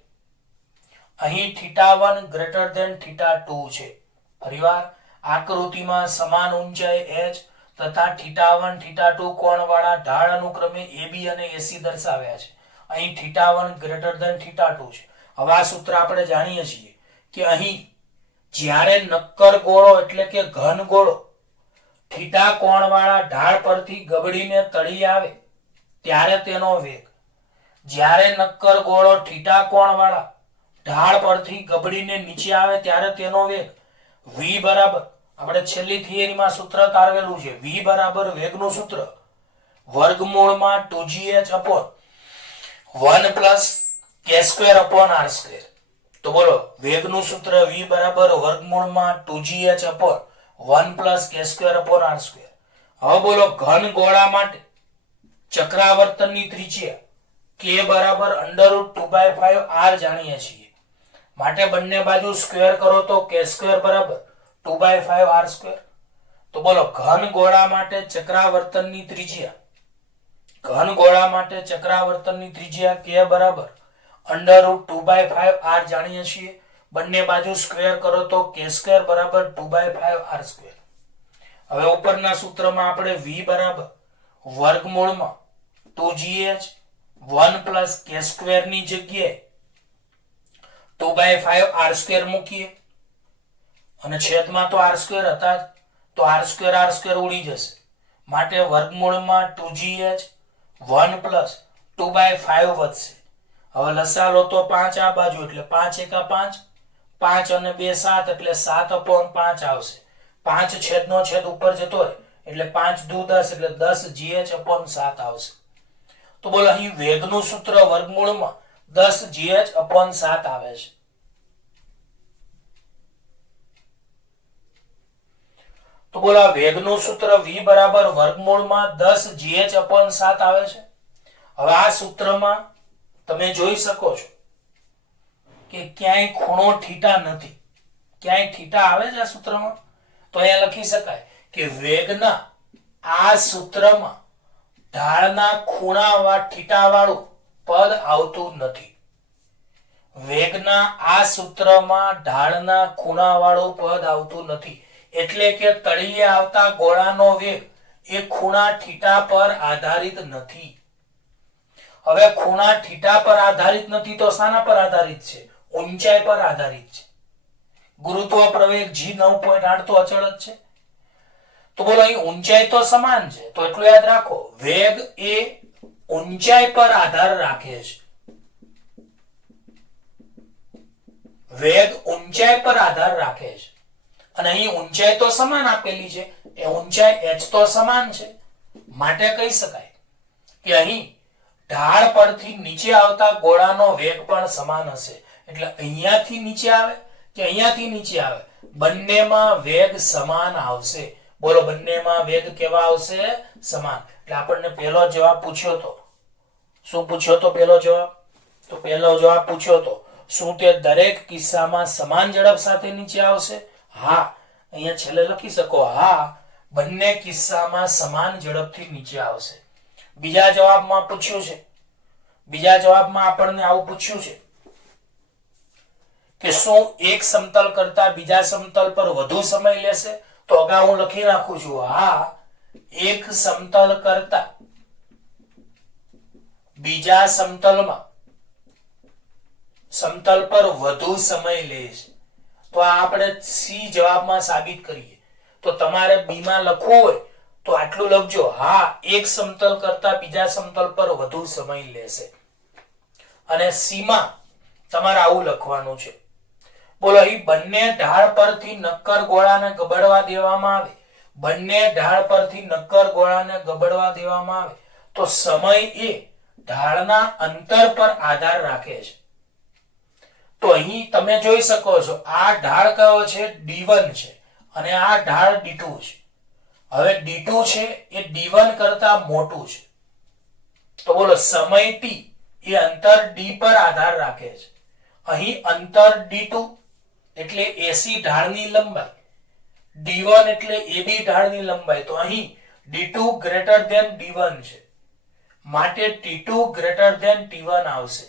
અહીં θ1 ગ્રેટર ધેન θ2 છે. ફરીવાર આકૃતિમાં સમાન ઊંચાઈ h તથા θ1 θ2 કોણ વાળા ઢાળ અનુક્રમે AB અને AC દર્શાવ્યા છે. અહીં θ1 ગ્રેટર ધેન θ2 છે. હવે આ સૂત્ર આપણે જાણીએ છીએ કે અહીં જ્યારે નક્કર ગોળો એટલે કે ઘન ગોળો θ કોણ વાળા ઢાળ પરથી ગબડીને તળી આવે ત્યારે તેનો વેગ, જ્યારે નક્કર ગોળો θ કોણ વાળા ઢાળ પરથી ગબડીને નીચે આવે ત્યારે તેનો વેગ v બરાબર, આપણે છેલ્લી થિયરીમાં સૂત્ર તારવેલું છે, v બરાબર વેગનું સૂત્ર વર્ગમૂળમાં 2gh upon 1 plus k square upon r square. તો બોલો વેગનું સૂત્ર v બરાબર વર્ગમૂળમાં 2gh upon 1 plus k square upon r square. હવે બોલો ઘન ગોળા માટે ચક્રાવર્તનની ત્રિજ્યા k બરાબર √2/5 r જાણીએ છીએ. માટે બંને બાજુ સ્ક્વેર કરો તો k સ્ક્વેર બરાબર 2/5 r સ્ક્વેર. તો બોલો ઘન ગોળા માટે ચક્રાવર્તનની ત્રિજ્યા, ઘન ગોળા માટે ચક્રાવર્તનની ત્રિજ્યા k બરાબર √2/5 r જાણીએ છીએ. બંને બાજુ સ્ક્વેર કરો તો k સ્ક્વેર બરાબર 2/5 r સ્ક્વેર. હવે ઉપરના સૂત્રમાં આપણે v બરાબર વર્ગમૂળમાં 2gh 1 પ્લસ k સ્ક્વેર ની જગ્યાએ 2/5 r સ્ક્વેર મૂકીએ અને છેદમાં તો r સ્ક્વેર હતા જ, તો r સ્ક્વેર ઉડી જશે. માટે વર્ગમૂળમાં 2gh 1 પ્લસ 2/5 વધશે. હવે લસા લો તો 5 આ બાજુ એટલે 5 એકા 5, 5 અને 2 7 એટલે 7/5 આવશે. 5 છેદનો છેદ ઉપર જતો રહે એટલે 5 દુ 10 એટલે 10gh/7 આવશે. તો બોલો અહીં વેગનું સૂત્ર વર્ગમૂળમાં 10gh/7 આવે છે. તો બોલો વેગનું સૂત્ર v બરાબર વર્ગમૂળમાં 10gh/7 આવે છે. હવે આ સૂત્રમાં તમે જોઈ શકો છો કે ક્યાંય ખૂણો θ નથી. ક્યાંય θ આવે છે આ સૂત્રમાં? તો અહીંયા લખી શકાય કે વેગના આ સૂત્રમાં ઢાળના ખૂણા θ વાળું પદ આવતું નથી. વેગના આ સૂત્રમાં ઢાળના ખૂણા વાળું પદ આવતું નથી. એટલે કે તળિયે આવતા ગોળાનો વેગ એ ખૂણા θ પર આધારિત નથી. હવે ખૂણા θ પર આધારિત નથી તો શાના પર આધારિત છે? ઊંચાઈ પર આધારિત છે. ગુરુત્વ પ્રવેગ g 9.8 તો અચળ જ છે. તો બોલો અહીં ઊંચાઈ તો સમાન છે, તો એટલું યાદ રાખો વેગ એ ઊંચાઈ પર આધાર રાખે છે. વેગ ઊંચાઈ પર આધાર રાખે છે અને અહીં ઊંચાઈ તો સમાન આપેલી છે, એ ઊંચાઈ h તો સમાન છે. માટે કહી શકાય કે અહીં ઢાળ પરથી નીચે આવતા ગોળાનો વેગ પણ સમાન હશે. એટલે અહીંયાથી નીચે આવે કે અહીંયાથી નીચે આવે, બંનેમાં વેગ સમાન આવશે. બોલો બંનેમાં વેગ કેવા આવશે? સમાન. એટલે આપણને પહેલો જવાબ પૂછ્યો તો, શું પૂછ્યો તો પહેલો જવાબ? તો પહેલો જવાબ પૂછ્યો તો શું તે દરેક કિસ્સામાં સમાન ઝડપ સાથે નીચે આવશે? હા, અહીંયા છેલ્લે લખી શકો હા, બંને કિસ્સામાં સમાન ઝડપથી નીચે આવશે. બીજા જવાબમાં પૂછ્યું છે, બીજા જવાબમાં આપણને આવું પૂછ્યું છે કે શું એક સમતલ કરતા બીજા સમતલ પર વધુ સમય લેશે? તો અગાઉ હું લખી નાખું છું હા, એક સમતલ કરતા બીજા સમતલ પર વધુ સમય લેશે. તો આ આપણે સી જવાબમાં સાબિત કરીએ. તો તમારે બી માં લખવું હોય તો આટલું લખજો હા, એક સમતલ કરતા બીજા સમતલ પર વધુ સમય લેશે. અને સી માં તમારે આવું લખવાનું છે. બોલો અહીં બંને ઢાળ પરથી નક્કર ગોળાને ગબડવા દેવામાં આવે, બંને ઢાળ પરથી નક્કર ગોળાને ગબડવા દેવામાં આવે તો સમય એ ઢાળના અંતર પર આધાર રાખે છે. તો અહીં તમે જોઈ શકો છો આ ઢાળ કયો છે D1 છે અને આ ઢાળ D2 છે. હવે D2 છે એ D1 કરતા મોટું છે. તો બોલો સમય t એ અંતર d પર આધાર રાખે છે. અહીં અંતર D2 એટલે AC ઢાળની લંબાઈ, D1 એટલે AB ઢાળની લંબાઈ. તો અહીં D2 ગ્રેટર ધેન D1 છે માટે T2 ગ્રેટર ધેન T1 આવશે.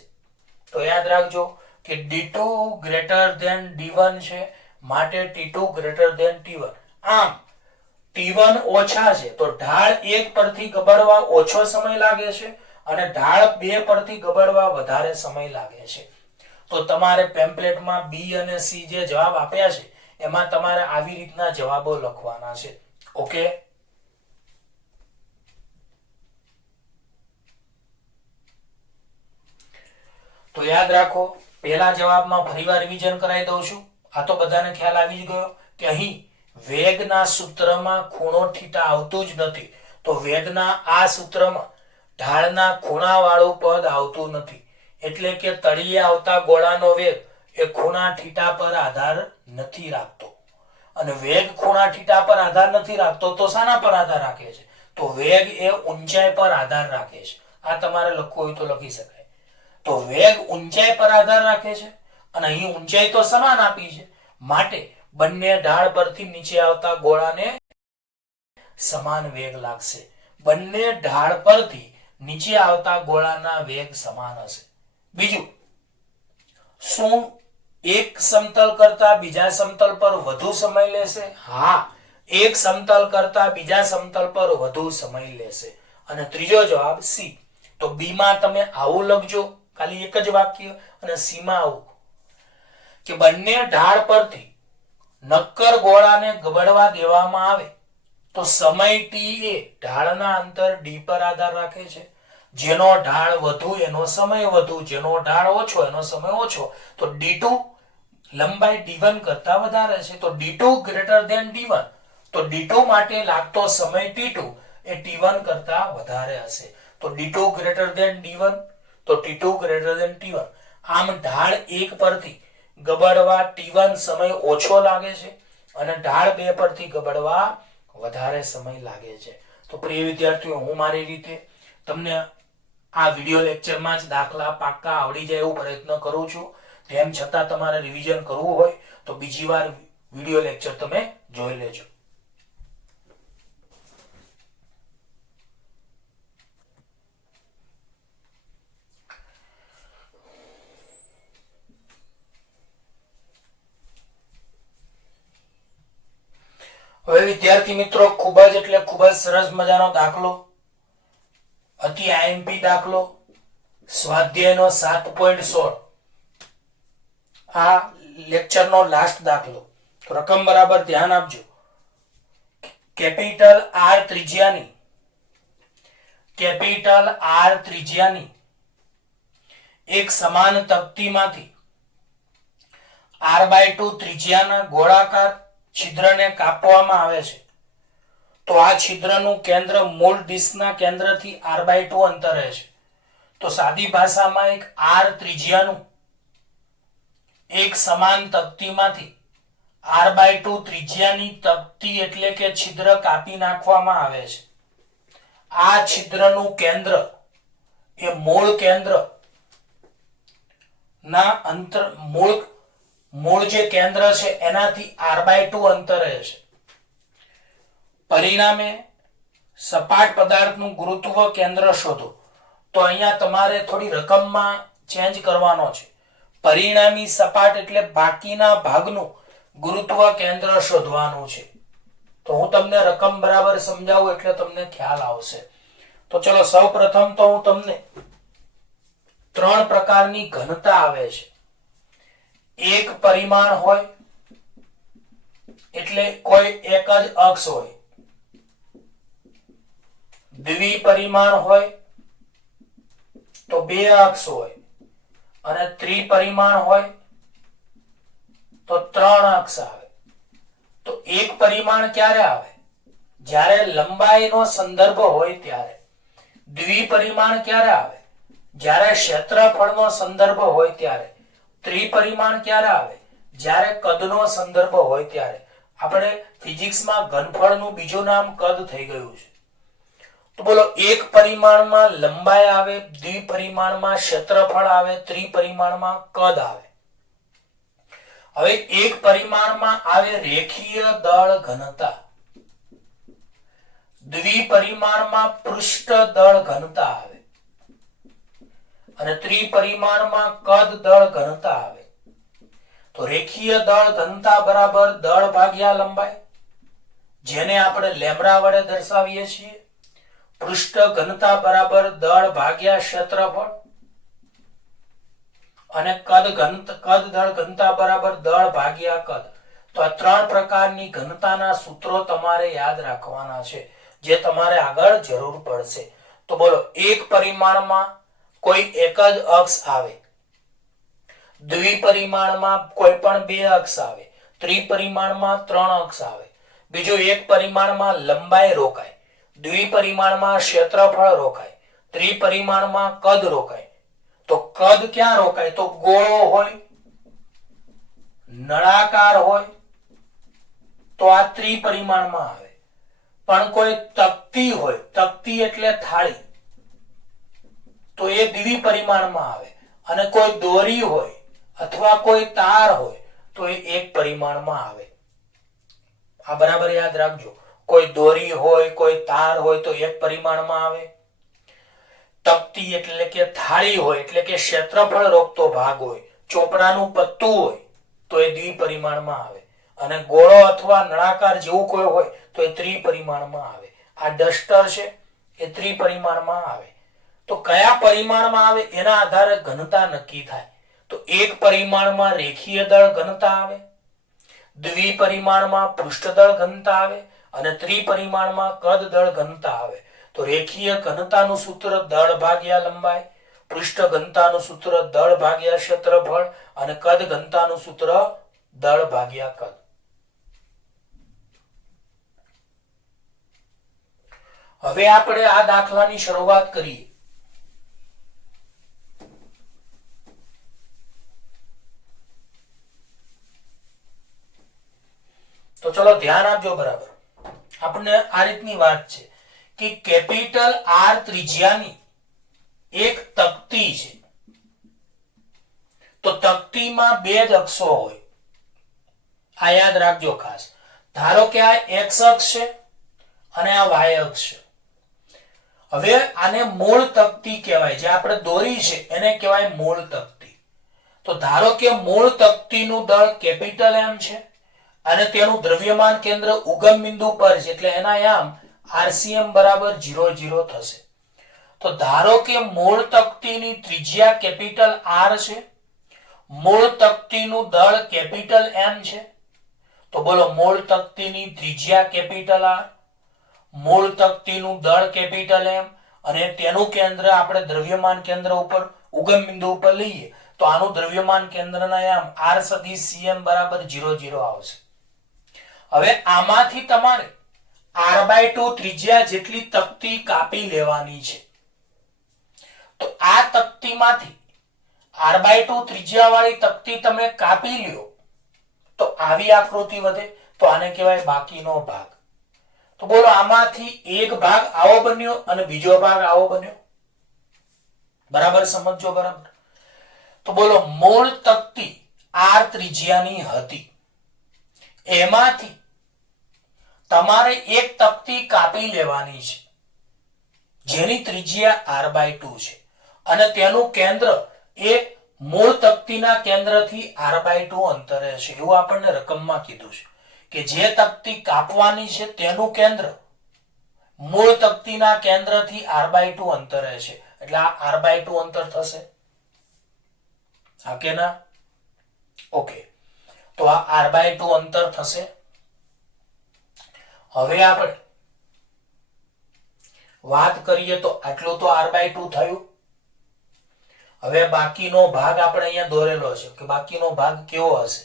તો યાદ રાખજો કે D2 ગ્રેટર ધેન D1 છે માટે T2 ગ્રેટર ધેન T1. આમ T1 ઓછા છે તો ઢાળ 1 પરથી ગબડવા ઓછો સમય લાગે છે અને ઢાળ 2 પરથી ગબડવા વધારે સમય લાગે છે. તો તમારે પેમ્પલેટમાં B અને C જે જવાબ આપ્યા છે એમાં તમારે આવી રીતના જવાબો લખવાના છે. ઓકે, તો યાદ રાખો પહેલા જવાબમાં ફરીવાર રિવિઝન કરાવી દઉં છું. આ તો બધાને ખ્યાલ આવી જ ગયો કે અહીં વેગના સૂત્રમાં ખૂણો થીટા આવતું જ નથી. તો વેગના આ સૂત્રમાં ઢાળના ખૂણાવાળું પદ આવતું નથી. એટલે કે તળિયે આવતા ગોળાનો વેગ એ ખૂણા થીટા પર આધાર નથી રાખતો. અને વેગ ખૂણા થીટા પર આધાર નથી રાખતો તો શાના પર આધાર રાખે છે? તો વેગ એ ઊંચાઈ પર આધાર રાખે છે. આ તમારે લખવું હોય તો લખી શકાય. તો વેગ ઊંચાઈ પર આધાર રાખે છે અને અહીં ઊંચાઈ તો સમાન આપી છે માટે બંને ઢાળ પરથી નીચે આવતા ગોળાને સમાન વેગ લાગશે. બંને ઢાળ પરથી નીચે આવતા ગોળાના વેગ સમાન હશે. બીજું, શું એક સમતલ કરતા બીજા સમતલ પર વધુ સમય લેશે? હા, એક સમતલ કરતા બીજા સમતલ પર વધુ સમય લેશે. અને ત્રીજો જવાબ C. તો B માં તમે આવું લખજો ખાલી એક જ વાક્ય અને C માં આવું કે બંને ઢાળ પરથી નક્કર ગોળાને ગબડવા દેવામાં આવે તો સમય t એ ઢાળના અંતર d પર આધાર રાખે છે. જેનો ઢાળ વધુ એનો સમય વધુ, જેનો ઢાળ ઓછો એનો સમય ઓછો. તો D2 લંબાઈ D1 કરતા વધારે છે તો D2 ગ્રેટર ધેન D1. તો D2 માટે લાગતો સમય T2 એ T1 કરતા વધારે હશે. તો D2 ગ્રેટર ધેન D1 તો T2 ગ્રેટર ધેન T1. આમ ઢાળ 1 પરથી ગબડવા T1 સમય ઓછો લાગે છે અને ઢાળ 2 પરથી ગબડવા વધારે સમય લાગે છે. તો પ્રિય વિદ્યાર્થીઓ, હું મારી રીતે તમને આ વિડિયો લેક્ચરમાં જ દાખલા પાક્કા આવડી જાય એવો પ્રયત્ન કરું છું. તેમ છતાં તમારે રિવિઝન કરવું હોય તો બીજી વાર વિડિયો લેક્ચર તમે જોઈ લેજો. હવે વિદ્યાર્થી મિત્રો, ખૂબ જ એટલે ખૂબ જ સરસ મજાનો દાખલો, અતિ આઈએમપી દાખલો, સ્વાધ્યાયનો 7.16. આ લેક્ચરનો લાસ્ટ દાખલો. તો રકમ બરાબર ધ્યાન આપજો. કેપિટલ R ત્રિજ્યાની એક સમાન તકતીમાંથી R/2 ત્રિજ્યાના ગોળાકાર છિદ્રને કાપવામાં આવે છે. તો આ છિદ્રનું કેન્દ્ર મૂળ ડિસ્કના કેન્દ્રથી R/2 અંતરે છે. તો સાદી ભાષામાં એક R ત્રિજ્યાનું એક સમાન તકતીમાંથી R/2 ત્રિજ્યાની તકતી એટલે કે છિદ્ર કાપી નાખવામાં આવે છે. આ છિદ્રનું કેન્દ્ર એ મૂળ કેન્દ્ર ના અંતર મૂળ જે કેન્દ્ર છે એનાથી R/2 અંતરે છે. પરિણામે સપાટ પદાર્થનું ગુરુત્વ કેન્દ્ર શોધો. તો અહીંયા તમારે થોડી રકમમાં ચેન્જ કરવાનો છે. પરિણામી સપાટ એટલે બાકીના ભાગનું ગુરુત્વ કેન્દ્ર શોધવાનું છે. તો હું તમને રકમ બરાબર સમજાવું એટલે તમને ખ્યાલ આવશે. તો ચલો સૌપ્રથમ તો હું તમને 3 પ્રકારની ઘનતા આવે છે. એક પરિમાણ હોય એટલે કોઈ એક જ અક્ષ હોય, દ્વિપરિમાણ હોય તો 2 અક્ષ હોય અને ત્રિપરિમાણ હોય તો 3 અક્ષ આવે. તો એક પરિમાણ ક્યારે આવે? જ્યારે લંબાઈનો સંદર્ભ હોય ત્યારે. દ્વિપરિમાણ ક્યારે આવે? જ્યારે ક્ષેત્રફળનો સંદર્ભ હોય ત્યારે. ત્રિપરિમાણ ક્યારે આવે? જ્યારે કદનો સંદર્ભ હોય ત્યારે. આપણે ફિઝિક્સમાં ઘનફળનું બીજું નામ કદ થઈ ગયું છે. તો બોલો, એક પરિમાણમાં લંબાઈ આવે, દ્વિપરિમાણમાં ક્ષેત્રફળ આવે, ત્રિપરિમાણમાં કદ આવે. હવે એક પરિમાણમાં આવે રેખીય દળ ઘનતા, દ્વિપરિમાણમાં પૃષ્ઠ દળ ઘનતા આવે અને ત્રિપરિમાણમાં કદ દળ ઘનતા આવે. તો રેખીય દળ ઘનતા બરાબર દળ ભાગ્યા લંબાઈ, જેને આપણે લેમ્બડા વડે દર્શાવીએ છીએ. પૃષ્ઠ ઘનતા બરાબર દળ ભાગ્યા ક્ષેત્રફળ અને કદ દળ ઘનતા બરાબર દળ ભાગ્યા કદ. તો આ ત્રણ પ્રકારની ઘનતાના સૂત્રો તમારે યાદ રાખવાના છે, જે તમારે આગળ જરૂર પડશે. તો બોલો, એક પરિમાણમાં કોઈ એક જ અક્ષ આવે, દ્વિપરિમાણમાં કોઈ પણ બે અક્ષ આવે, ત્રિપરિમાણમાં ત્રણ અક્ષ આવે, બીજું એક પરિમાણમાં લંબાઈ રોકાય, દ્વિપરિમાણમાં ક્ષેત્રફળ રોકાય, ત્રિપરિમાણમાં કદ રોકાય. તો કદ ક્યાં રોકાય? તો ગોળો હોય, નળાકાર હોય તો આ ત્રિપરિમાણમાં આવે. પણ કોઈ તકતી હોય, તકતી એટલે થાળી, તો એ દ્વિપરિમાણમાં આવે. અને કોઈ દોરી હોય અથવા કોઈ તાર હોય તો એ એક પરિમાણમાં આવે. આ બરાબર યાદ રાખજો. કોઈ દોરી હોય, કોઈ તાર હોય તો એક પરિમાણમાં આવે. તકતી એટલે કે થાળી હોય, એટલે કે ક્ષેત્રફળ રોકતો ભાગ હોય, ચોપડાનું પત્તું હોય તો એ દ્વિપરિમાણમાં આવે. અને ગોળો અથવા નળાકાર જેવું કોઈ હોય તો એ ત્રિપરિમાણમાં આવે. આ ડસ્ટર છે એ ત્રિપરિમાણમાં આવે. તો કયા પરિમાણમાં આવે એના આધારે ઘનતા નક્કી થાય. તો એક પરિમાણમાં રેખીય દળ ઘનતા આવે, દ્વિપરિમાણમાં પૃષ્ઠ દળ ઘનતા આવે અને ત્રિપરિમાણમાં કદ દળ ઘનતા આવે. તો રેખીય ઘનતાનું સૂત્ર દળ ભાગ્યા લંબાઈ, પૃષ્ઠ ઘનતાનું સૂત્ર દળ ભાગ્યા ક્ષેત્રફળ અને કદ ઘનતાનું સૂત્ર દળ ભાગ્યા કદ. હવે આપણે આ દાખલાની શરૂઆત કરીએ. તો ચલો ધ્યાન આપજો બરાબર. આપણને આ રીતની વાત છે કે કેપિટલ આર ત્રિજ્યાની એક તકતી છે. તો તકતીમાં બે જ અક્ષો હોય, આ યાદ રાખજો ખાસ. ધારો કે આ એક્સ અક્ષ છે અને આ વાય અક્ષ છે. હવે આને મૂળ તકતી કહેવાય. જે આપણે દોરી છે એને કહેવાય મૂળ તકતી. તો ધારો કે મૂળ તકતીનું દળ કેપિટલ એમ છે અને તેનું દ્રવ્યમાન કેન્દ્ર ઉગમ બિંદુ પર છે, એટલે એના યામ RCM બરાબર 0,0 થશે. તો ધારો કે મૂળ તકતીની ત્રિજ્યા કેપિટલ R છે, મૂળ તકતીનું દળ કેપિટલ M છે. તો બોલો, મૂળ તકતીની ત્રિજ્યા કેપિટલ R, મૂળ તકતીનું દળ કેપિટલ M અને તેનું કેન્દ્ર આપણે દ્રવ્યમાન કેન્દ્ર ઉપર ઉગમ બિંદુ ઉપર લઈએ તો આનું દ્રવ્યમાન કેન્દ્રના યામ R સદિશ CM બરાબર 0,0 આવશે. હવે આમાંથી તમારે r/2 ત્રિજ્યા જેટલી તકતી કાપી લેવાની છે. તો આ તકતીમાંથી r/2 ત્રિજ્યા વાળી તકતી તમે કાપી લ્યો તો આવી આકૃતિ વધે. તો આને કહેવાય બાકીનો ભાગ. તો બોલો, આમાંથી એક ભાગ આવો બન્યો અને બીજો ભાગ આવો બન્યો. બરાબર સમજો બરાબર. તો બોલો, મૂળ તકતી r ત્રિજ્યાની હતી, એમાંથી તમારે એક તકતી કાપી લેવાની છે જેની ત્રિજ્યા r/2 છે અને તેનું કેન્દ્ર એ મૂળ તકતીના કેન્દ્રથી r/2 અંતરે છે. એવું આપણને રકમમાં કીધું છે કે જે તકતી કાપવાની છે તેનું કેન્દ્ર મૂળ તકતીના કેન્દ્રથી r/2 અંતરે છે. એટલે આ r/2 અંતર થશે. હા કે ના? ઓકે, તો આ r/2 અંતર થશે. હવે આપણે વાત કરીએ તો આટલું તો r/2 થયું. હવે બાકીનો ભાગ આપણે અહીંયા દોરેલો છે કે બાકીનો ભાગ કેવો હશે?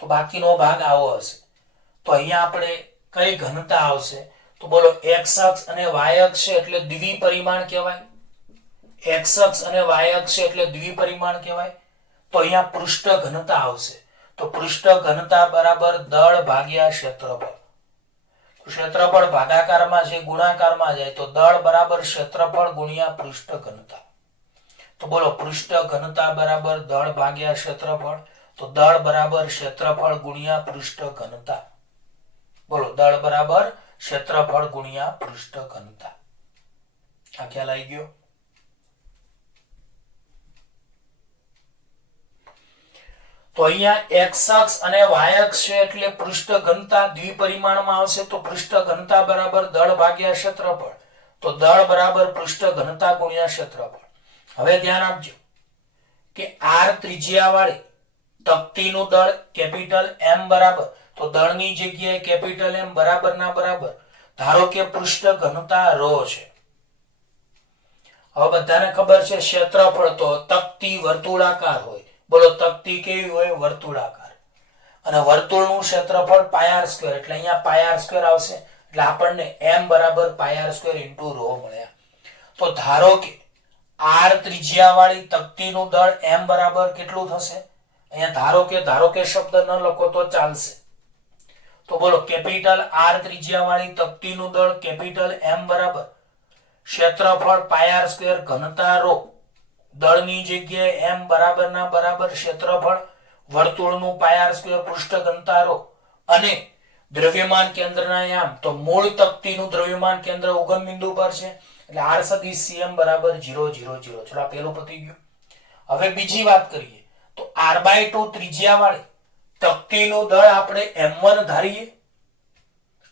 તો બાકીનો ભાગ આવો હશે. તો અહીંયા આપણે કઈ ઘનતા આવશે? તો બોલો, x અક્ષ અને y અક્ષ છે એટલે દ્વિપરિમાણ કહેવાય. x અક્ષ અને y અક્ષ એટલે દ્વિપરિમાણ કહેવાય. તો અહીંયા પૃષ્ઠ ઘનતા આવશે. તો પૃષ્ઠ ઘનતા બરાબર દળ ભાગ્યા ક્ષેત્રફળ. ક્ષેત્રફળ ભાગાકારમાં છે, ગુણાકારમાં જાય તો દળ બરાબર ક્ષેત્રફળ ગુણ્યા પૃષ્ઠ ઘનતા. તો બોલો પૃષ્ઠ ઘનતા બરાબર દળ ભાગ્યા ક્ષેત્રફળ. તો દળ બરાબર ક્ષેત્રફળ ગુણ્યા પૃષ્ઠ ઘનતા. બોલો દળ બરાબર ક્ષેત્રફળ ગુણ્યા પૃષ્ઠ ઘનતા. આ ખ્યાલ આવી ગયો? તો અહીંયા x અક્ષ અને y અક્ષ છે એટલે પૃષ્ઠ ઘનતા દ્વિપરિમાણમાં આવશે. તો પૃષ્ઠ ઘનતા બરાબર દળ ભાગ્યા ક્ષેત્રફળ. તો દળ બરાબર પૃષ્ઠ ઘનતા ગુણ્યા ક્ષેત્રફળ. હવે ધ્યાન આપજો કે r ત્રિજ્યા વાળી તકતીનું દળ કેપિટલ M બરાબર, તો દળની જગ્યાએ કેપિટલ M બરાબર ના બરાબર. ધારો કે પૃષ્ઠ ઘનતા ρ છે. હવે બધાને ખબર છે ક્ષેત્રફળ તો તકતી વર્તુળાકાર હોય. બોલો તકતી કેવી હોય? વર્તુળાકાર. અને વર્તુળનું ક્ષેત્રફળ પાય r સ્ક્વેર, એટલે અહીંયા પાય r સ્ક્વેર આવશે. એટલે આપણને m બરાબર પાય r સ્ક્વેર ઇન્ટુ ρ મળ્યા. તો ધારો કે r ત્રિજ્યા વાળી તકતીનું દળ m બરાબર કેટલું થશે? અહીંયા ધારો કે શબ્દ ન લખો તો ચાલશે. તો બોલો કેપિટલ R ત્રિજ્યા વાળી તકતીનું દળ કેપિટલ M બરાબર ક્ષેત્રફળ પાય r સ્ક્વેર ઘનતા ρ. દળની જગ્યાએ m બરાબર ના બરાબર ક્ષેત્રફળ વર્તુળનું પાય r સ્ક્વેર પૃષ્ઠ ઘનતા ρ. અને દ્રવ્યમાન કેન્દ્રના યામ, તો મૂળ તકતીનું દ્રવ્યમાન કેન્દ્ર ઉગમ બિંદુ પર છે એટલે r સદિશ cm બરાબર 0 0 0. ચલો પેલું પતી ગયું. હવે બીજી વાત કરીએ તો r/2 ત્રિજ્યા વાળી તકતીનું દળ આપણે m1 ધારીએ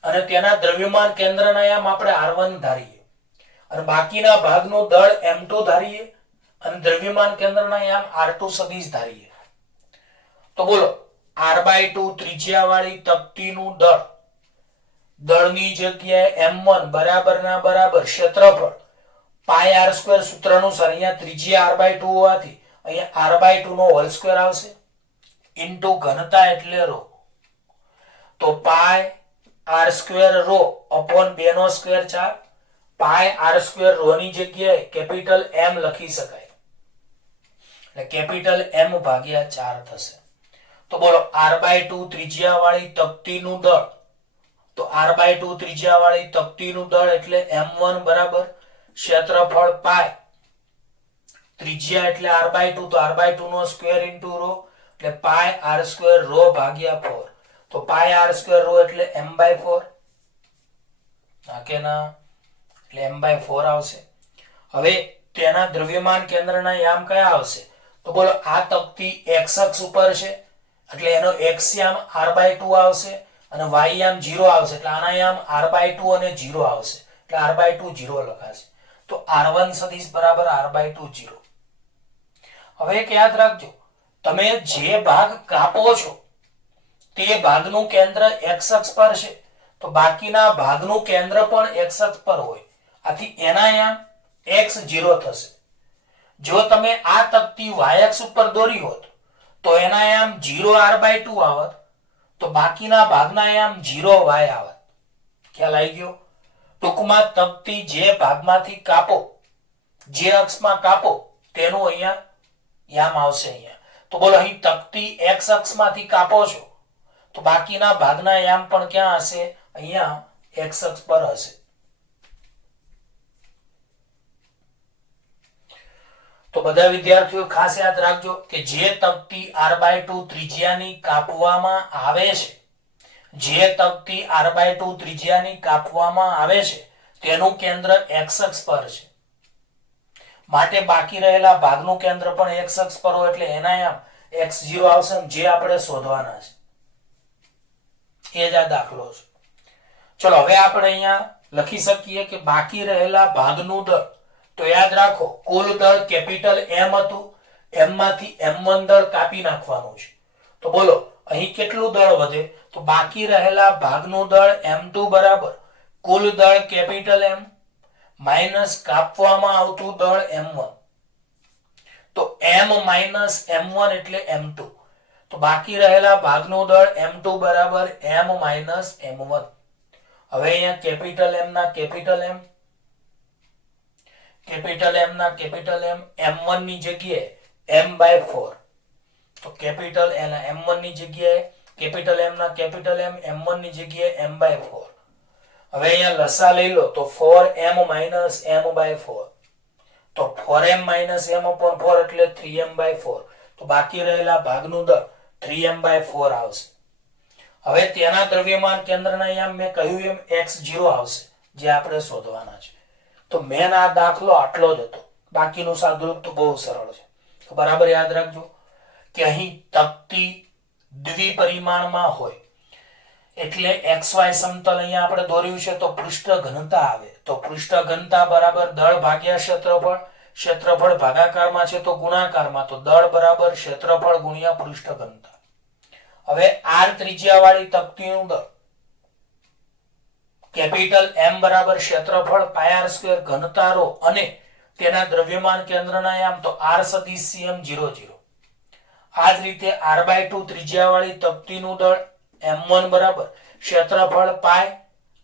અને તેના દ્રવ્યમાન કેન્દ્રના યામ આપણે r1 ધારીએ અને બાકીના ભાગનું દળ m2 ધારીએ અને દ્રવ્યમાન કેન્દ્રના યામ r2 સદિશ ધારીએ. તો બોલો r/2 ત્રિજ્યા વાળી તકતીનું દળ, દળની જગ્યાએ m1 બરાબર ના બરાબર ક્ષેત્રફળ પાય r સ્ક્વેર સૂત્ર અનુસાર અહીંયા ત્રિજ્યા r/2 હોવાથી અહીંયા r/2 નો હોલ સ્ક્વેર આવશે ઇન્ટુ ઘનતા એટલે ρ. તો પાય r સ્ક્વેર ρ અપોન 2 નો સ્ક્વેર 4. પાય r સ્ક્વેર ρ ની જગ્યાએ કેપિટલ M લખી શકાય એટલે કેપિટલ M ભાગ્યા 4 થશે. તો બોલો r/2 ત્રિજ્યા વાળી તકતીનું દળ, તો r/2 ત્રિજ્યા વાળી તકતીનું દળ એટલે m1 બરાબર ક્ષેત્રફળ પાય ત્રિજ્યા એટલે r/2, તો r/2 નો સ્ક્વેર ઇન્ટુ ρ એટલે પાય r સ્ક્વેર ρ ભાગ્યા 4. તો પાય r સ્ક્વેર ρ એટલે m/4. ના કે ના? એટલે m/4 આવશે. હવે તેના દ્રવ્યમાન કેન્દ્રના યામ કયા આવશે? તો બોલો આ તકતી x અક્ષ ઉપર છે એટલે એનો x યામ r/2 આવશે અને y યામ 0 આવશે એટલે આના યામ r/2 અને 0 આવશે એટલે r/2 0 લખાશે. તો r1 સદિશ બરાબર r/2 0. હવે એક યાદ રાખજો, તમે જે ભાગ કાપો છો તે ભાગનું કેન્દ્ર x અક્ષ પર છે તો બાકીના ભાગનું કેન્દ્ર પણ x અક્ષ પર હોય. આથી એના યામ x0 થશે. જો તમે આ તકતી y અક્ષ ઉપર દોરી હોત તો એના યામ 0 r/2 આવત, તો બાકીના ભાગના યામ 0 y આવત. ખ્યાલ આવી ગયો? ટૂંકમાં તકતી જે ભાગમાંથી કાપો, જે અક્ષમાં કાપો તેનું અહીંયા યામ આવશે અહીંયા. તો બોલો અહીં તકતી x અક્ષમાંથી કાપો છો તો બાકીના ભાગના યામ પણ ક્યાં હશે? અહીંયા x અક્ષ પર હશે. તો બધા વિદ્યાર્થીઓ ખાસ યાદ રાખજો કે જે તકતી r/2 ત્રિજ્યાની કાપવામાં આવે છે, જે તકતી r/2 ત્રિજ્યાની કાપવામાં આવે છે તેનું કેન્દ્ર x અક્ષ પર છે, માટે બાકી રહેલા ભાગનું કેન્દ્ર પણ x અક્ષ પર હોય એટલે એના યામ x0 આવશે, જે આપણે શોધવાના છે. એ જ આ દાખલો છે. ચલો હવે આપણે અહીંયા લખી શકીએ કે બાકી રહેલા ભાગનું દળ, તો યાદ રાખો કુલ દળ કેપિટલ M હતું, M માંથી m1 દળ કાપી નાખવાનું છે. તો બોલો અહીં કેટલું દળ વધે? તો બાકી રહેલા ભાગનું દળ m2 બરાબર કુલ દળ કેપિટલ M માઈનસ કાપવામાં આવતું દળ m1. તો m માઈનસ m1 એટલે m2. તો બાકી રહેલા ભાગનું દળ m2 બરાબર m માઈનસ m1. હવે અહીંયા કેપિટલ M ના કેપિટલ M, કેપિટલ M ના કેપિટલ M, m1 ની જગ્યાએ m/4 તો કેપિટલ L m1 ની જગ્યાએ કેપિટલ M ના કેપિટલ M m1 ની જગ્યાએ m/4. હવે અહીંયા લસા લઈ લો તો 4m - m/4 તો 4m - m/4 એટલે 3m/4 તો બાકી રહેલા ભાગનું દળ 3m/4 આવશે. હવે તેના દ્રવ્યમાન કેન્દ્રના યામ મેં કહ્યું એમ x0 આવશે જે આપણે શોધવાના છે. તો મેન આ દાખલો આટલો જ હતો, બાકીનું સાદુરૂપ તો બહુ સરળ છે. તો બરાબર યાદ રાખજો કે અહીં તકતી દ્વિપરિમાણમાં હોય એટલે xy સમતલ અહીંયા આપણે દોર્યું છે તો પૃષ્ઠ ઘનતા આવે. તો પૃષ્ઠ ઘનતા બરાબર દળ ભાગ્યા ક્ષેત્રફળ. ક્ષેત્રફળ ભાગાકારમાં છે તો ગુણાકારમાં, તો દળ બરાબર ક્ષેત્રફળ ગુણ્યા પૃષ્ઠ ઘનતા. હવે r ત્રિજ્યા વાળી તકતીનું દળ કેપિટલ M બરાબર ક્ષેત્રફળ πr² ઘનતા ρ અને તેના દ્રવ્યમાન કેન્દ્રના યામ તો r સદિશ cm00. આ જ રીતે r/2 ત્રિજ્યા વાળી તકતીનું દળ m1 બરાબર ક્ષેત્રફળ પાઈ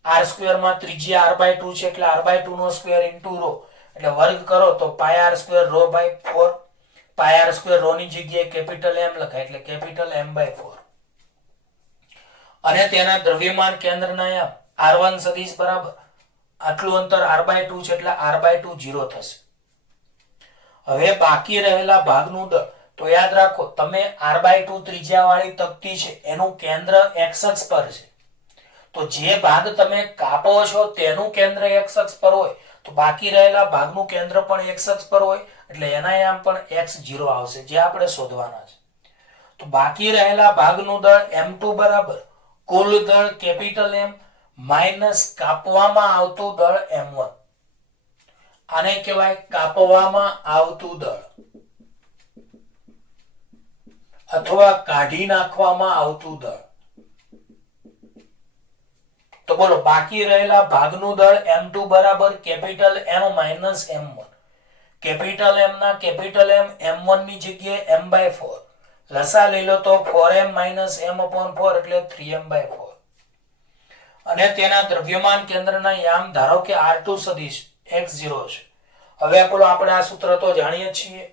r² માં ત્રિજ્યા r/2 છે એટલે r/2 નો સ્ક્વેર ઇન્ટુ ρ એટલે વર્ગ કરો તો πr² ρ/4. πr² ρ ની જગ્યાએ કેપિટલ M લખાય એટલે કેપિટલ M/4 અને તેના દ્રવ્યમાન કેન્દ્રના યામ r1 સદિશ બરાબર આટલું અંતર r/2 છે એટલે r/2 0 થશે. હવે બાકી રહેલા ભાગનું દળ તો યાદ રાખો તમે r/2 ત્રિજ્યા વાળી તકતી છે એનું કેન્દ્ર x અક્ષ પર છે. તો જે ભાગ તમે કાપો છો તેનું કેન્દ્ર x અક્ષ પર હોય તો બાકી રહેલા ભાગનું કેન્દ્ર પણ x અક્ષ પર હોય એટલે એના યામ પણ x0 આવશે જે આપણે શોધવાના છે. તો બાકી રહેલા ભાગનું દળ m2 બરાબર કુલ દળ કેપિટલ M માઈનસ કાપવામાં આવતું દળ m1. આને કહેવાય કાપવામાં આવતું દળ અથવા કાઢી નાખવામાં આવતું દળ. તો બોલો બાકી રહેલા ભાગનું દળ m2 બરાબર capital M minus m1. Capital M ના કેપિટલ M m1 ની જગ્યાએ m/4 લસા લઈ લો તો 4m - m/4 એટલે 3m/4 અને તેના દ્રવ્યમાન કેન્દ્રના યામ ધારો કે r2 સદિશ x0 છે. હવે બોલો આપણે આ સૂત્ર તો જાણીએ છીએ.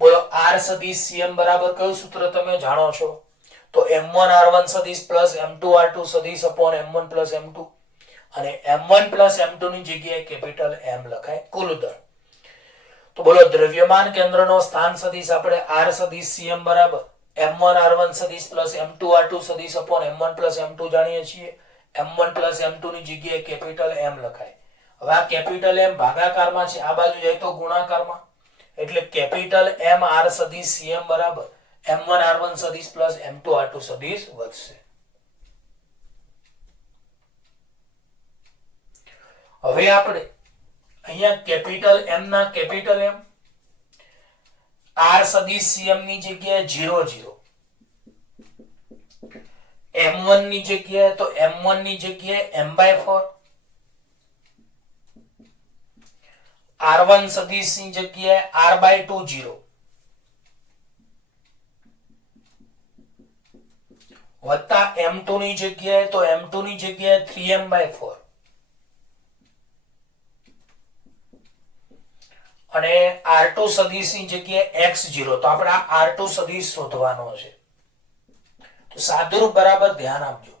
બોલો r સદિશ cm બરાબર કયું સૂત્ર તમે જાણો છો? તો m1 r1 સદિશ પ્લસ m2 r2 સદિશ અપોન m1 પ્લસ m2 અને m1 પ્લસ m2 ની જગ્યાએ કેપિટલ M લખાય કુલ દળ. તો બોલો દ્રવ્યમાન કેન્દ્રનો સ્થાન સદિશ આપણે r સદિશ cm બરાબર m1 r1 સદિશ પ્લસ m2 r2 સદિશ અપોન m1 પ્લસ m2 જાણીએ છીએ. m1 પ્લસ m2 ની જગ્યાએ કેપિટલ M લખાય. હવે આ કેપિટલ M ભાગાકારમાં છે, આ બાજુ જાય તો ગુણાકારમાં એટલે કેપિટલ M r સદિશ cm બરાબર m1 r1 સદિશ પ્લસ m2 r2 સદિશ વધશે. હવે આપણે અહીંયા કેપિટલ M ના કેપિટલ M r સદિશ cm ની જગ્યાએ 0 0 m1 ની જગ્યાએ તો m1 ની જગ્યાએ m/4 r1 સદિશ ની જગ્યાએ r/2 0 વત્તા m2 ની જગ્યાએ તો m2 ની જગ્યાએ 3m/4 અને r2 સદિશ ની જગ્યાએ x0. તો આપણે આ r2 સદિશ શોધવાનો છે. તો સાદુરૂપ બરાબર ધ્યાન આપજો.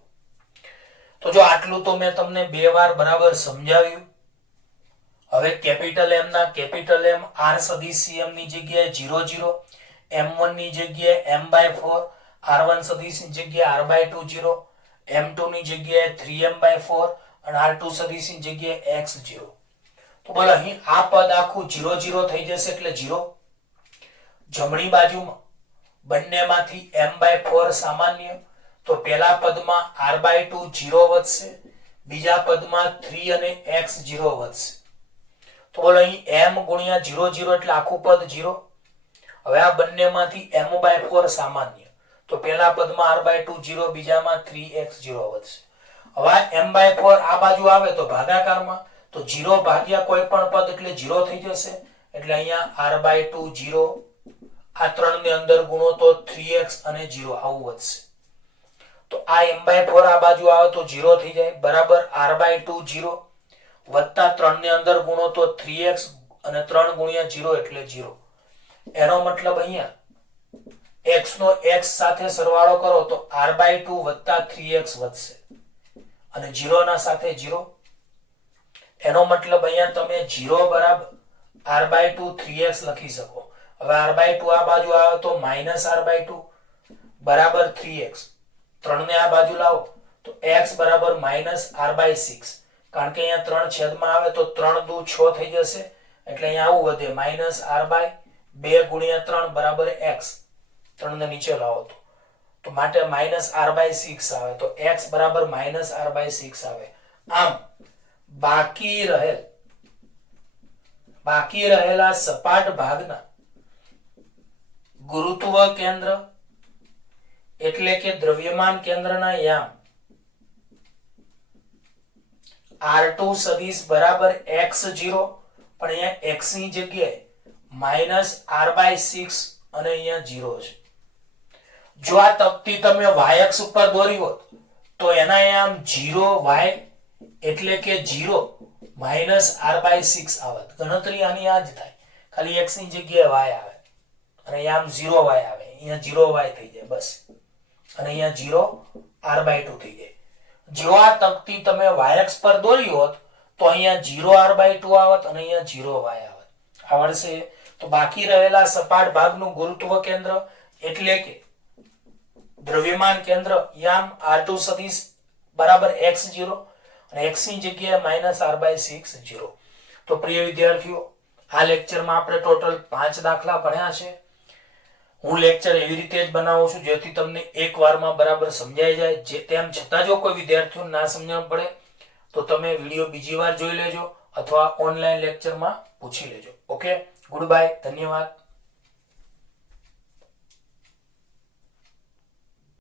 તો જો આટલું તો મેં તમને બે વાર બરાબર સમજાવ્યું. હવે કેપિટલ M ના કેપિટલ M r સદિશ cm ની જગ્યાએ 0 0 m1 ની જગ્યાએ m/4 r1 સદિશ ની જગ્યાએ r/2 0 m2 ની જગ્યાએ 3m/4 અને r2 સદિશ ની જગ્યાએ x0. તો બોલો અહીં આ પદ આખું 0 0 થઈ જશે એટલે 0. જમણી બાજુમાં બંનેમાંથી m/4 સામાન્ય તો પહેલા પદમાં r/2 0 વધશે, બીજા પદમાં 3 અને x0 વધશે. તો બોલો અહીં m ગુણ્યા 0 0 એટલે આખું પદ 0. હવે આ બંનેમાંથી m/4 સામાન્ય તો પહેલા પદમાં r/2 0 બીજામાં 3x0 વધશે. હવે m/4 આ બાજુ આવે તો ભાગાકારમાં તો 0 ભાગ્યા કોઈ પણ પદ એટલે 0 થઈ જશે એટલે અહીંયા r/2 0 આ 3 ની અંદર ગુણો તો 3x અને 0 આવું વધશે. તો આ m/4 આ બાજુ આવે તો 0 થઈ જાય બરાબર r/2 0 વત્તા 3 ની અંદર ગુણો તો 3x અને 3 ગુણ્યા 0 એટલે 0. એનો મતલબ અહીંયા x નો x સાથે સરવાળો કરો તો r/2 વત્તા 3x વધશે અને 0 ના સાથે 0. એનો મતલબ અહીંયા તમે 0 બરાબર r/2 3x લખી શકો. હવે r/2 આ બાજુ આવે તો -r/2 બરાબર 3x. 3 ને આ બાજુ લાવો તો x બરાબર -r/6. કારણ કે અહીંયા 3 છેદમાં આવે તો 3 દુ 6 થઈ જશે એટલે અહીંયા આવું વધે -r/2 ગુણ્યા 3 બરાબર x. 3 ને નીચે લાવો તો માટે -r/6 આવે તો x બરાબર -r/6 આવે. આમ બાકી રહેલા સપાટ ભાગના ગુરુત્વ કેન્દ્ર એટલે કે દ્રવ્યમાન કેન્દ્રના યામ r2 સદિશ બરાબર x0 પણ અહીંયા x ની જગ્યાએ -r/6 અને અહીંયા 0 છે. જો આ તકતી તમે y અક્ષ ઉપર દોરી હોત તો એના યામ 0y એટલે કે 0 -r/6 આવત. ગણતરી આની આ જ થાય, ખાલી x ની જગ્યાએ y આવે અને યામ 0y આવે. અહીંયા 0y થઈ જાય બસ અને અહીંયા 0r/2 થઈ જાય. જો આ તકતી તમે y અક્ષ પર દોરી હોત તો અહીંયા 0r/2 આવત અને અહીંયા 0y આવત. આવડશે? તો બાકી રહેલા સપાટ ભાગનું ગુરુત્વ કેન્દ્ર એટલે કે દ્રવ્યમાન કેન્દ્ર યામ r2 સદિશ બરાબર x0 અને x ની જગ્યાએ -r/6 0. તો પ્રિય વિદ્યાર્થીઓ, આ લેક્ચરમાં આપણે ટોટલ 5 દાખલા ભણ્યા છે. હું લેક્ચર એવી રીતે જ બનાવું છું જેથી તમને એક વારમાં બરાબર સમજાઈ જાય. તેમ છતાં જો કોઈ વિદ્યાર્થીઓને ના સમજણ પડે તો તમે વિડીયો બીજી વાર જોઈ લેજો અથવા ઓનલાઈન લેક્ચરમાં પૂછી લેજો. ઓકે, ગુડ બાય, ધન્યવાદ.